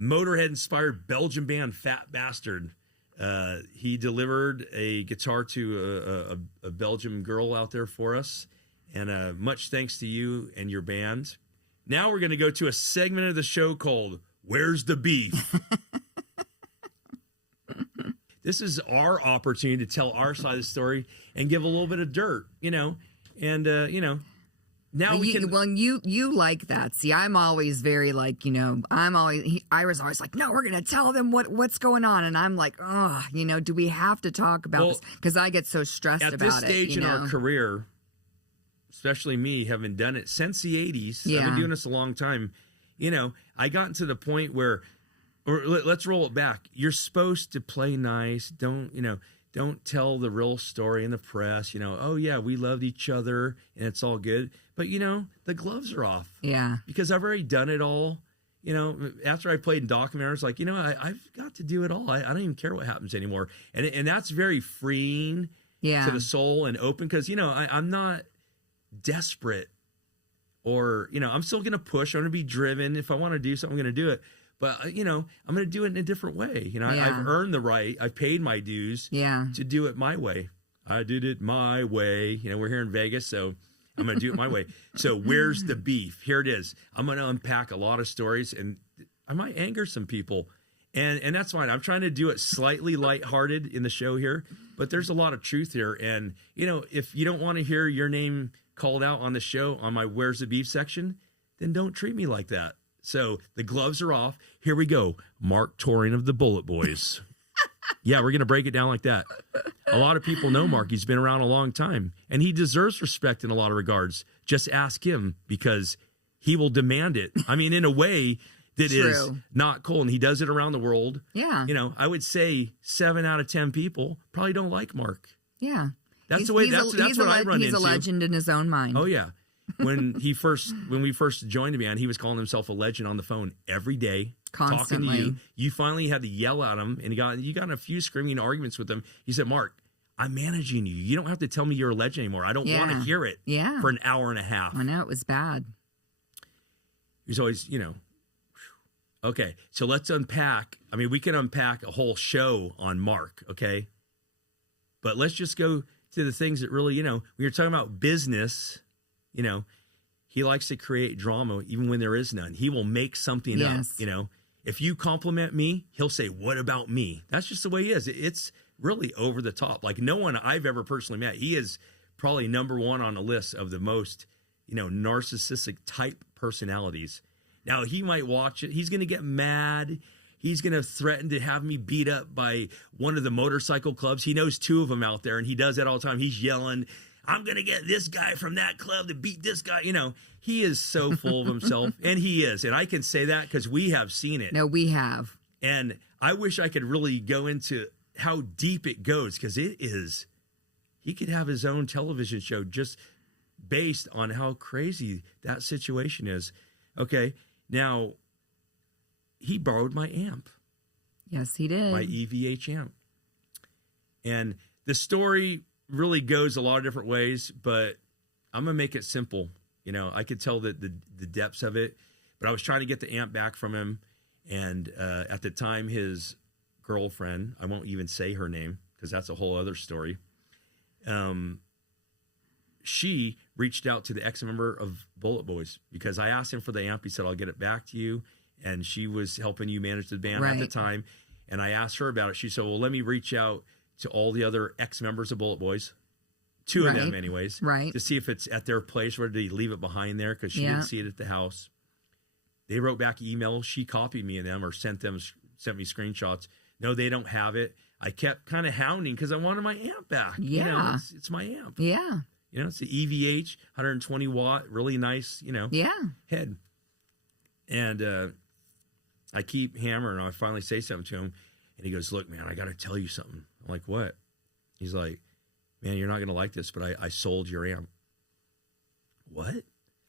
Motorhead-inspired Belgian band Fat Bastard. He delivered a guitar to a Belgian girl out there for us. And much thanks to you and your band. Now we're going to go to a segment of the show called Where's the Beef? This is our opportunity to tell our side of the story and give a little bit of dirt, and, now we can. Well, you like that. See, I'm always very like, Ira's always like, no, we're going to tell them what's going on. And I'm like, oh, do we have to talk about this? Because I get so stressed about it. At this stage in our career, especially me, having done it since the 80s, I've been doing this a long time. I got to the point where, let's roll it back. You're supposed to play nice. Don't tell the real story in the press. Oh yeah, we loved each other and it's all good. But the gloves are off. Yeah. Because I've already done it all. After I played in documentaries, like, I've got to do it all. I don't even care what happens anymore. And that's very freeing to the soul and open. Because, I'm not desperate or, I'm still going to push. I'm going to be driven. If I want to do something, I'm going to do it. But, I'm going to do it in a different way. I've earned the right. I've paid my dues to do it my way. I did it my way. We're here in Vegas, so I'm going to do it my way. So where's the beef? Here it is. I'm going to unpack a lot of stories, and I might anger some people. And that's fine. I'm trying to do it slightly lighthearted in the show here, but there's a lot of truth here. And, if you don't want to hear your name called out on the show on my Where's the Beef section, then don't treat me like that. So the gloves are off. Here we go. Mark Torring of the Bullet Boys. Yeah, we're going to break it down like that. A lot of people know Mark. He's been around a long time, and he deserves respect in a lot of regards. Just ask him, because he will demand it. I mean, in a way that is not cool, and he does it around the world. Yeah. I would say 7 out of 10 people probably don't like Mark. Yeah. That's the way. That's what I run into. He's a legend in his own mind. Oh yeah. When we first joined the band, he was calling himself a legend on the phone every day, constantly talking to you. You finally had to yell at him, and you got in a few screaming arguments with him. He said, "Mark, I'm managing you. You don't have to tell me you're a legend anymore. I don't want to hear it for an hour and a half." I know, it was bad. He's always, Okay, so let's unpack. I mean, we can unpack a whole show on Mark, okay? But let's just go to the things that really, when you're talking about business, he likes to create drama even when there is none. He will make something up, If you compliment me, he'll say, "What about me?" That's just the way he is. It's really over the top. Like no one I've ever personally met. He is probably number one on the list of the most, narcissistic type personalities. Now, he might watch it. He's going to get mad. He's going to threaten to have me beat up by one of the motorcycle clubs. He knows 2 of them out there, and he does that all the time. He's yelling, "I'm going to get this guy from that club to beat this guy." He is so full of himself, and he is. And I can say that because we have seen it. No, we have. And I wish I could really go into how deep it goes, because it is. He could have his own television show just based on how crazy that situation is. Okay, now, he borrowed my amp. Yes, he did. My EVH amp. And the story really goes a lot of different ways, but I'm going to make it simple. I could tell the depths of it, but I was trying to get the amp back from him. And at the time, his girlfriend, I won't even say her name because that's a whole other story, she reached out to the ex-member of Bullet Boys because I asked him for the amp. He said, I'll get it back to you. And she was helping you manage the band at the time. And I asked her about it. She said, well, let me reach out to all the other ex-members of Bullet Boys, two of them anyways, to see if it's at their place or did they leave it behind there because she didn't see it at the house. They wrote back emails. She copied me in them or sent me screenshots. No, they don't have it. I kept kind of hounding because I wanted my amp back. Yeah. You know, it's my amp. Yeah. You know, it's the EVH, 120 watt, really nice, you know, head. And I keep hammering. I finally say something to him. And he goes, look, man, I got to tell you something. I'm like, what? He's like, man, you're not going to like this, but I sold your amp. What?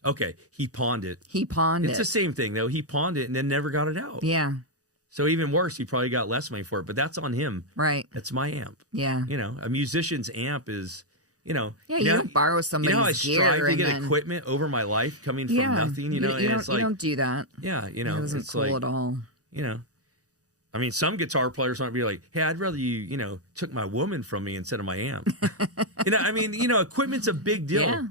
Okay. He pawned it. It's the same thing, though. He pawned it and then never got it out. Yeah. So even worse, he probably got less money for it, but that's on him. Right. That's my amp. Yeah. You know, a musician's amp is, you know. Yeah, you don't borrow somebody's gear. You know how I strive to get equipment over my life coming from nothing, you know? You don't do that. Yeah, you know. It wasn't cool at all. You know. I mean, some guitar players might be like, hey, I'd rather you know, took my woman from me instead of my amp. You know, I mean, you know, equipment's a big deal. Yeah.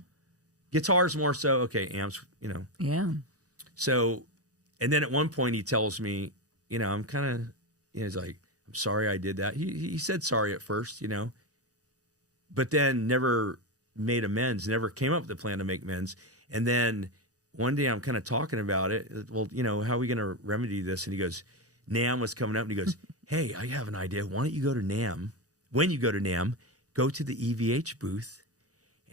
Guitars more so. Okay, amps, you know. Yeah. So, and then at one point he tells me, you know, I'm kind of, you know, he's like, I'm sorry I did that. He said sorry at first, you know, but then never made amends, never came up with a plan to make amends. And then one day I'm kind of talking about it. Well, you know, how are we going to remedy this? And he goes, NAMM was coming up and he goes, hey, I have an idea. Why don't you go to NAMM? When you go to NAMM, go to the EVH booth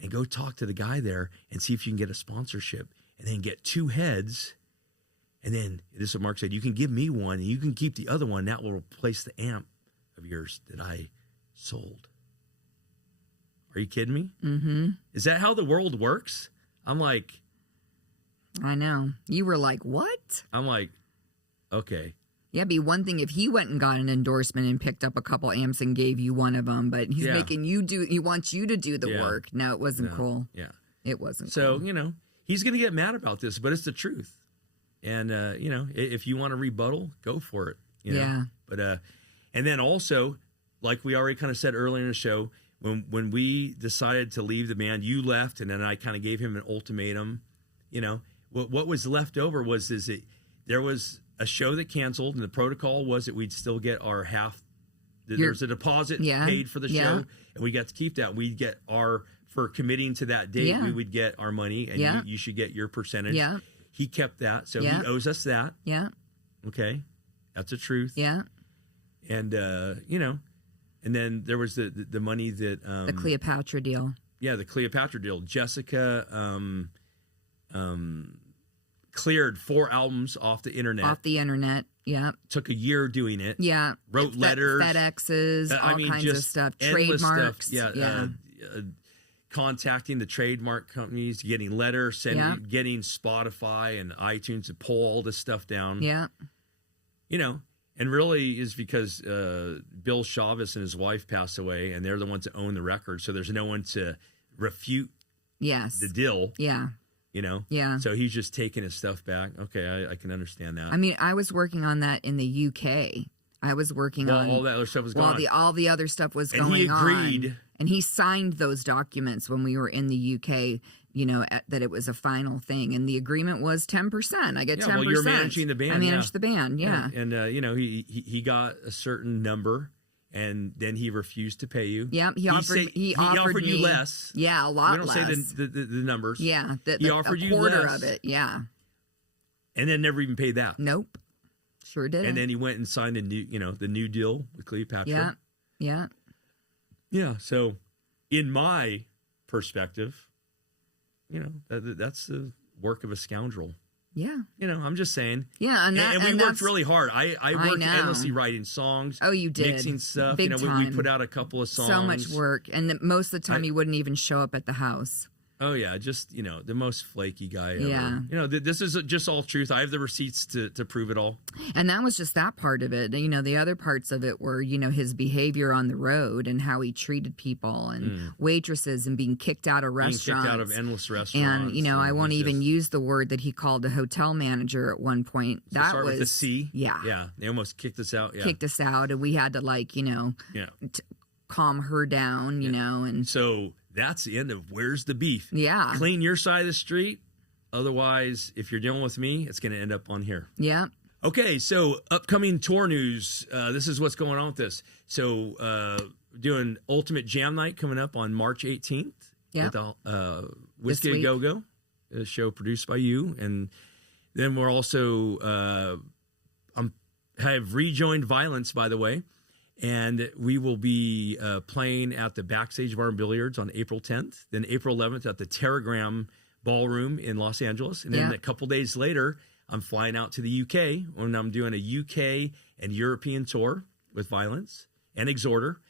and go talk to the guy there and see if you can get a sponsorship and then get two heads. And then this is what Mark said, you can give me one and you can keep the other one. That will replace the amp of yours that I sold. Are you kidding me? Mm-hmm. Is that how the world works? I'm like. I know. You were like, what? I'm like, okay. Yeah, it'd be one thing if he went and got an endorsement and picked up a couple amps and gave you one of them, but he's making you do, he wants you to do the work. No, it wasn't cool. Yeah. It wasn't so, cool. You know, he's going to get mad about this, but it's the truth. And, you know, if you want to rebuttal, go for it. You know? Yeah. But, and then also, like we already kind of said earlier in the show, when we decided to leave the band, you left, and then I kind of gave him an ultimatum. You know, what was left over there was a show that canceled, and the protocol was that we'd still get our half. There's a deposit paid for the show, and we got to keep that. We'd get for committing to that date, we would get our money, and you should get your percentage. Yeah. He kept that, so he owes us that. Yeah. Okay. That's the truth. Yeah. And, you know, and then there was the money that... the Cleopatra deal. Yeah, the Cleopatra deal. Jessica cleared 4 albums off the internet. Yeah. Took a year doing it. Yeah. Wrote letters. FedExes, all kinds of stuff. Trademarks. Stuff. Yeah. Contacting the trademark companies, getting letters, getting Spotify and iTunes to pull all this stuff down. Yeah. You know, and really is because Bill Chavez and his wife passed away, and they're the ones that own the record, so there's no one to refute the deal. Yeah. You know? Yeah. So he's just taking his stuff back. Okay, I can understand that. I mean, I was working on that in the UK. I was working on all that other stuff was going on. All the other stuff was going on. And he agreed. And he signed those documents when we were in the UK, you know, that it was a final thing. And the agreement was 10%. I get 10%. Well, you're managing the band. I managed the band, yeah. And you know, he got a certain number, and then he refused to pay you. Yeah, he offered you me, less. Yeah, a lot less. We don't say the numbers. Yeah, he offered a you quarter less, of it. Yeah, and then never even paid that. Nope, sure did. And then he went and signed the new deal with Cleopatra. Yeah. So, in my perspective, you know, that's the work of a scoundrel. Yeah. You know, I'm just saying. Yeah, and we worked really hard. I worked endlessly writing songs. Oh, you did. Mixing stuff. Big time. We put out a couple of songs. So much work. And most of the time, you wouldn't even show up at the house. Oh, yeah. Just, you know, the most flaky guy ever. Yeah. You know, this is just all truth. I have the receipts to prove it all. And that was just that part of it. You know, the other parts of it were, you know, his behavior on the road and how he treated people and waitresses and being kicked out of restaurants. Being kicked out of endless restaurants. And, you know, I won't even use the word that he called a hotel manager at one point. So that start was with the C. Yeah. Yeah. They almost kicked us out. Yeah. Kicked us out. And we had to, like, you know, calm her down, you know. And so that's the end of Where's the Beef. Yeah. Clean your side of the street. Otherwise, if you're dealing with me, it's going to end up on here. Yeah. Okay, so upcoming tour news. This is what's going on with this. So doing Ultimate Jam Night coming up on March 18th. Yeah. With the Whiskey A Go-Go, a show produced by you. And then we're also, have rejoined Violence, by the way. And we will be playing at the Backstage Bar and Billiards on April 10th. Then April 11th at the Terragram Ballroom in Los Angeles. And then a couple days later, I'm flying out to the UK when I'm doing a UK and European tour with Violence and Exhorter.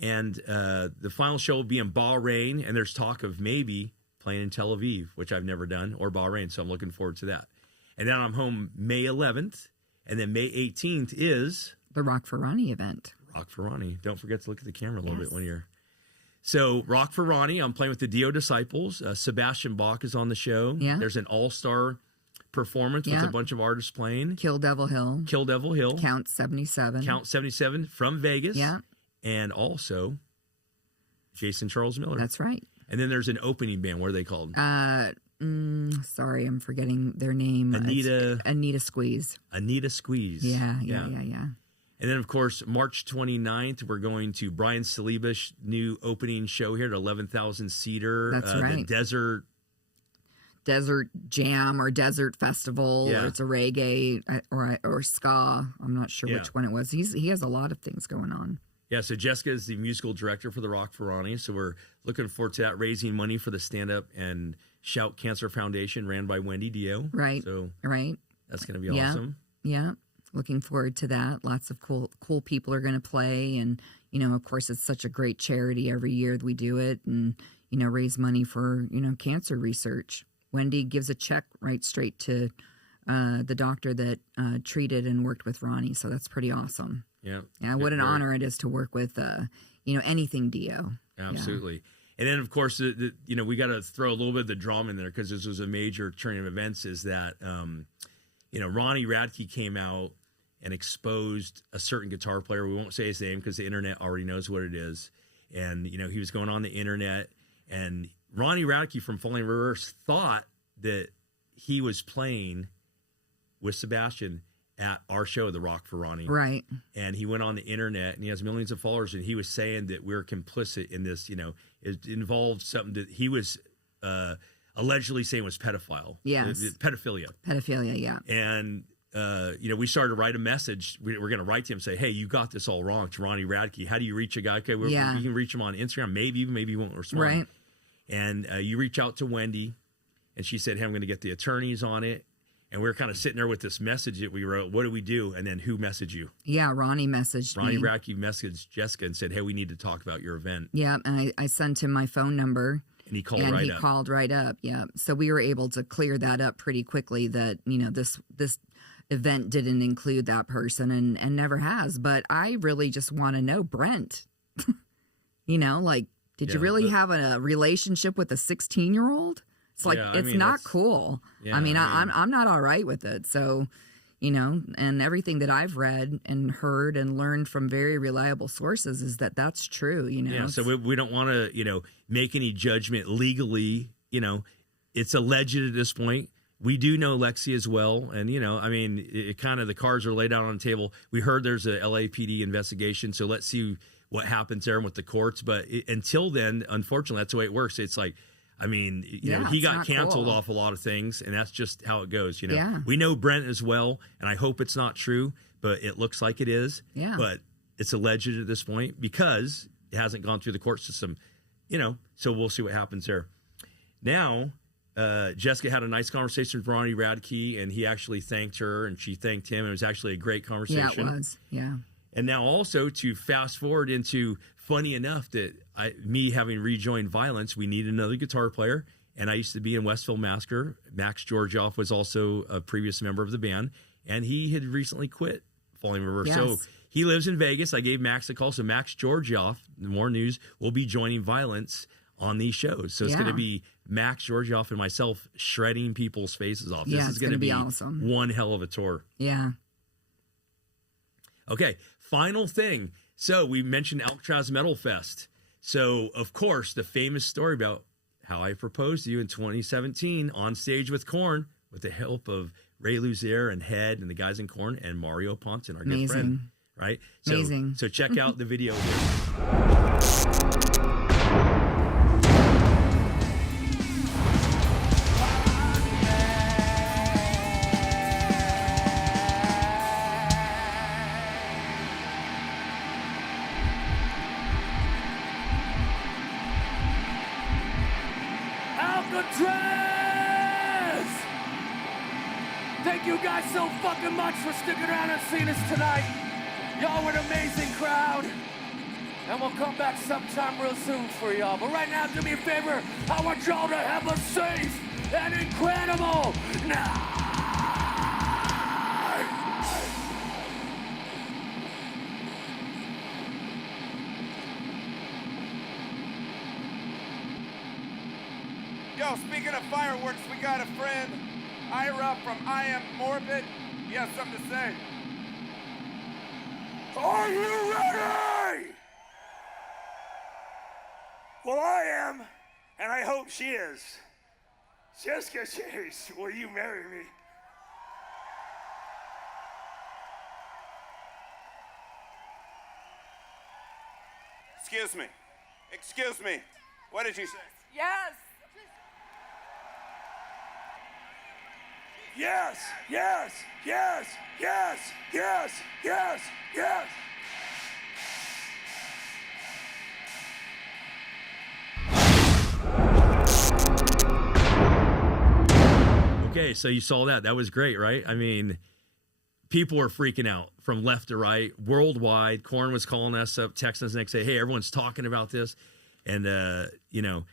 And the final show will be in Bahrain, and there's talk of maybe playing in Tel Aviv, which I've never done, or Bahrain, so I'm looking forward to that. And then I'm home May 11th, and then May 18th is... the Rock for Ronnie event. Rock for Ronnie. Don't forget to look at the camera a little bit when you're... So, Rock for Ronnie, I'm playing with the Dio Disciples. Sebastian Bach is on the show. Yeah. There's an all-star performance with a bunch of artists playing. Kill Devil Hill. Kill Devil Hill. Count 77. Count 77 from Vegas. Yeah. And also Jason Charles Miller. That's right. And then there's an opening band. What are they called? Sorry, I'm forgetting their name. Anita Squeeze. Anita Squeeze. Yeah. And then, of course, March 29th, we're going to Brian Saliba's new opening show here at 11,000 Seater. That's right. The Desert Jam or Desert Festival. Yeah. Or it's a reggae or ska. I'm not sure which one it was. He has a lot of things going on. Yeah, so Jessica is the musical director for the Rock for Ronnie. So we're looking forward to that, raising money for the Stand Up and Shout Cancer Foundation ran by Wendy Dio. Right. So that's going to be awesome. Yeah. Looking forward to that. Lots of cool people are going to play. And, of course, it's such a great charity every year that we do it and, raise money for, cancer research. Wendy gives a check right straight to the doctor that treated and worked with Ronnie. So that's pretty awesome. Yeah. Yeah. What an honor it is to work with, anything Dio. Absolutely. Yeah. And then, of course, we got to throw a little bit of the drama in there because this was a major turn of events is that, Ronnie Radke came out and exposed a certain guitar player. We won't say his name because the internet already knows what it is. And, he was going on the internet. And Ronnie Radke from Falling Reverse thought that he was playing with Sebastian at our show, The Rock for Ronnie. Right. And he went on the internet, and he has millions of followers, and he was saying that we're complicit in this, it involved something that he was allegedly saying was pedophile. Yes. Pedophilia. Pedophilia, yeah. And, we started to write a message. We're going to write to him and say, hey, you got this all wrong. It's Ronnie Radke. How do you reach a guy? Okay, you can reach him on Instagram. Maybe you won't respond. Right. And you reach out to Wendy, and she said, hey, I'm going to get the attorneys on it. And we were kind of sitting there with this message that we wrote. What do we do? And then who messaged you? Yeah, Ronnie messaged Ronnie me. Radke messaged Jessica and said, hey, we need to talk about your event. Yeah, and I sent him my phone number. And he called right up. Yeah. So we were able to clear that up pretty quickly that, this event didn't include that person and never has. But I really just want to know, Brent, did you really have a relationship with a 16-year-old? It's like, it's not cool. Yeah, I'm not all right with it. So, and everything that I've read and heard and learned from very reliable sources is that that's true, Yeah, so we don't want to, make any judgment legally. It's alleged at this point. We do know Lexi as well. And, it kind of the cards are laid out on the table. We heard there's a LAPD investigation. So let's see what happens there with the courts. But until then, unfortunately, that's the way it works. It's like, he got canceled off a lot of things, and that's just how it goes. We know Brent as well, and I hope it's not true, but it looks like it is. Yeah. But it's alleged at this point because it hasn't gone through the court system, so we'll see what happens there. Now, Jessica had a nice conversation with Ronnie Radke, and he actually thanked her, and she thanked him. It was actually a great conversation. Yeah, it was. Yeah. And now also to fast forward into, funny enough that me having rejoined Violence, we need another guitar player. And I used to be in Westville Massacre. Max Georgioff was also a previous member of the band. And he had recently quit Falling Reverse. Yes. So he lives in Vegas. I gave Max a call. So Max Georgioff, more news, will be joining Violence on these shows. So it's going to be Max Georgioff and myself shredding people's faces off. Yeah, this is going to be awesome. One hell of a tour. Yeah. Okay, final thing. So we mentioned Alcatraz Metal Fest. So, of course, the famous story about how I proposed to you in 2017 on stage with Korn with the help of Ray Luzier and Head and the guys in Korn and Mario Ponton, our good friend. Right? So, Amazing. So check out the video here. Thank you guys so fucking much for sticking around and seeing us tonight. Y'all were an amazing crowd. And we'll come back sometime real soon for y'all. But right now, do me a favor. I want y'all to have a safe and incredible night. Yo, speaking of fireworks, we got a friend, Ira from I Am Morbid. He has something to say. Are you ready? Well, I am, and I hope she is. Jessica Chase, will you marry me? Excuse me. Excuse me. What did you say? Yes. Yes, yes, yes, yes, yes, yes, yes. Okay, so you saw that. That was great, right? I mean, people were freaking out from left to right, worldwide. Korn was calling us up, texting us next day, hey, everyone's talking about this. And, you know,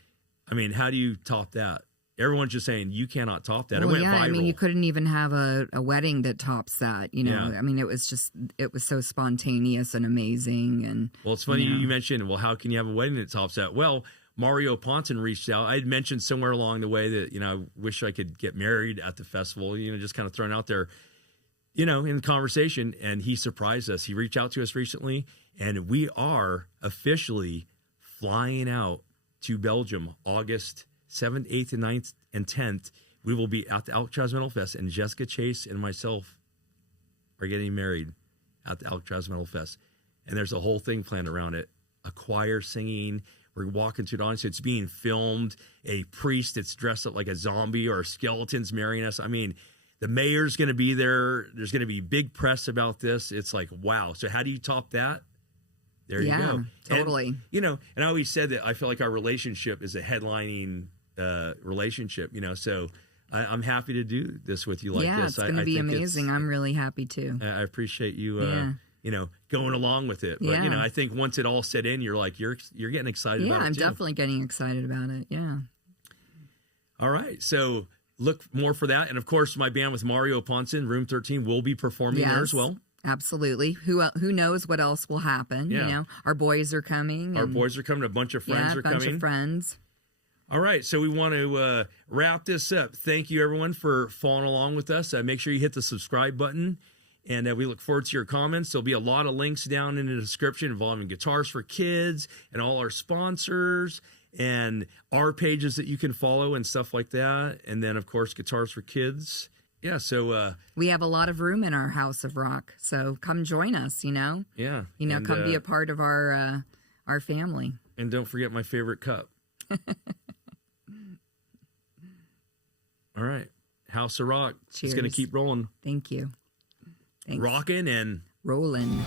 I mean, how do you top that? Everyone's just saying you cannot top that. Well, it went viral. I mean, you couldn't even have a wedding that tops that. You know, Yeah. I mean, it was so spontaneous and amazing. And Well, it's funny you mentioned, well, how can you have a wedding that tops that? Well, Mario Ponton reached out. I had mentioned somewhere along the way that, you know, I wish I could get married at the festival, you know, just kind of thrown out there, you know, in the conversation. And he surprised us. He reached out to us recently, and we are officially flying out to Belgium August 7th, 8th, and 9th, and 10th. We will be at the Alcatraz Metal Fest, and Jessica Chase and myself are getting married at the Alcatraz Metal Fest. And there's a whole thing planned around it. A choir singing. We're walking through the audience. It's being filmed. A priest that's dressed up like a zombie or skeletons marrying us. I mean, the mayor's going to be there. There's going to be big press about this. It's like, wow. So how do you top that? There you go. Totally. And, you know, and I always said that I feel like our relationship is a headlining relationship, you know, so I'm happy to do this with you like yeah, this. it's going to be amazing. I'm really happy too. I appreciate you, you know, going along with it. But, you know, I think once it all set in, you're like, you're getting excited about it. Yeah, I'm too. definitely getting excited about it. Yeah. All right. So look more for that. And of course, my band with Mario Ponton, Room 13, will be performing there as well. Absolutely. Who knows what else will happen? Yeah. You know, our boys are coming. Our boys are coming. A bunch of friends are coming. A bunch of friends. All right, so we want to wrap this up. Thank you, everyone, for following along with us. Make sure you hit the subscribe button, and we look forward to your comments. There'll be a lot of links down in the description involving Guitars for Kids and all our sponsors and our pages that you can follow and stuff like that. And then, of course, Guitars for Kids. Yeah, so... we have a lot of room in our House of Rock, so come join us, you know? Yeah. You know, and, come be a part of our family. And don't forget my favorite cup. All right. House of Rock. Cheers. It's going to keep rolling. Thank you. Thanks. Rocking and rolling.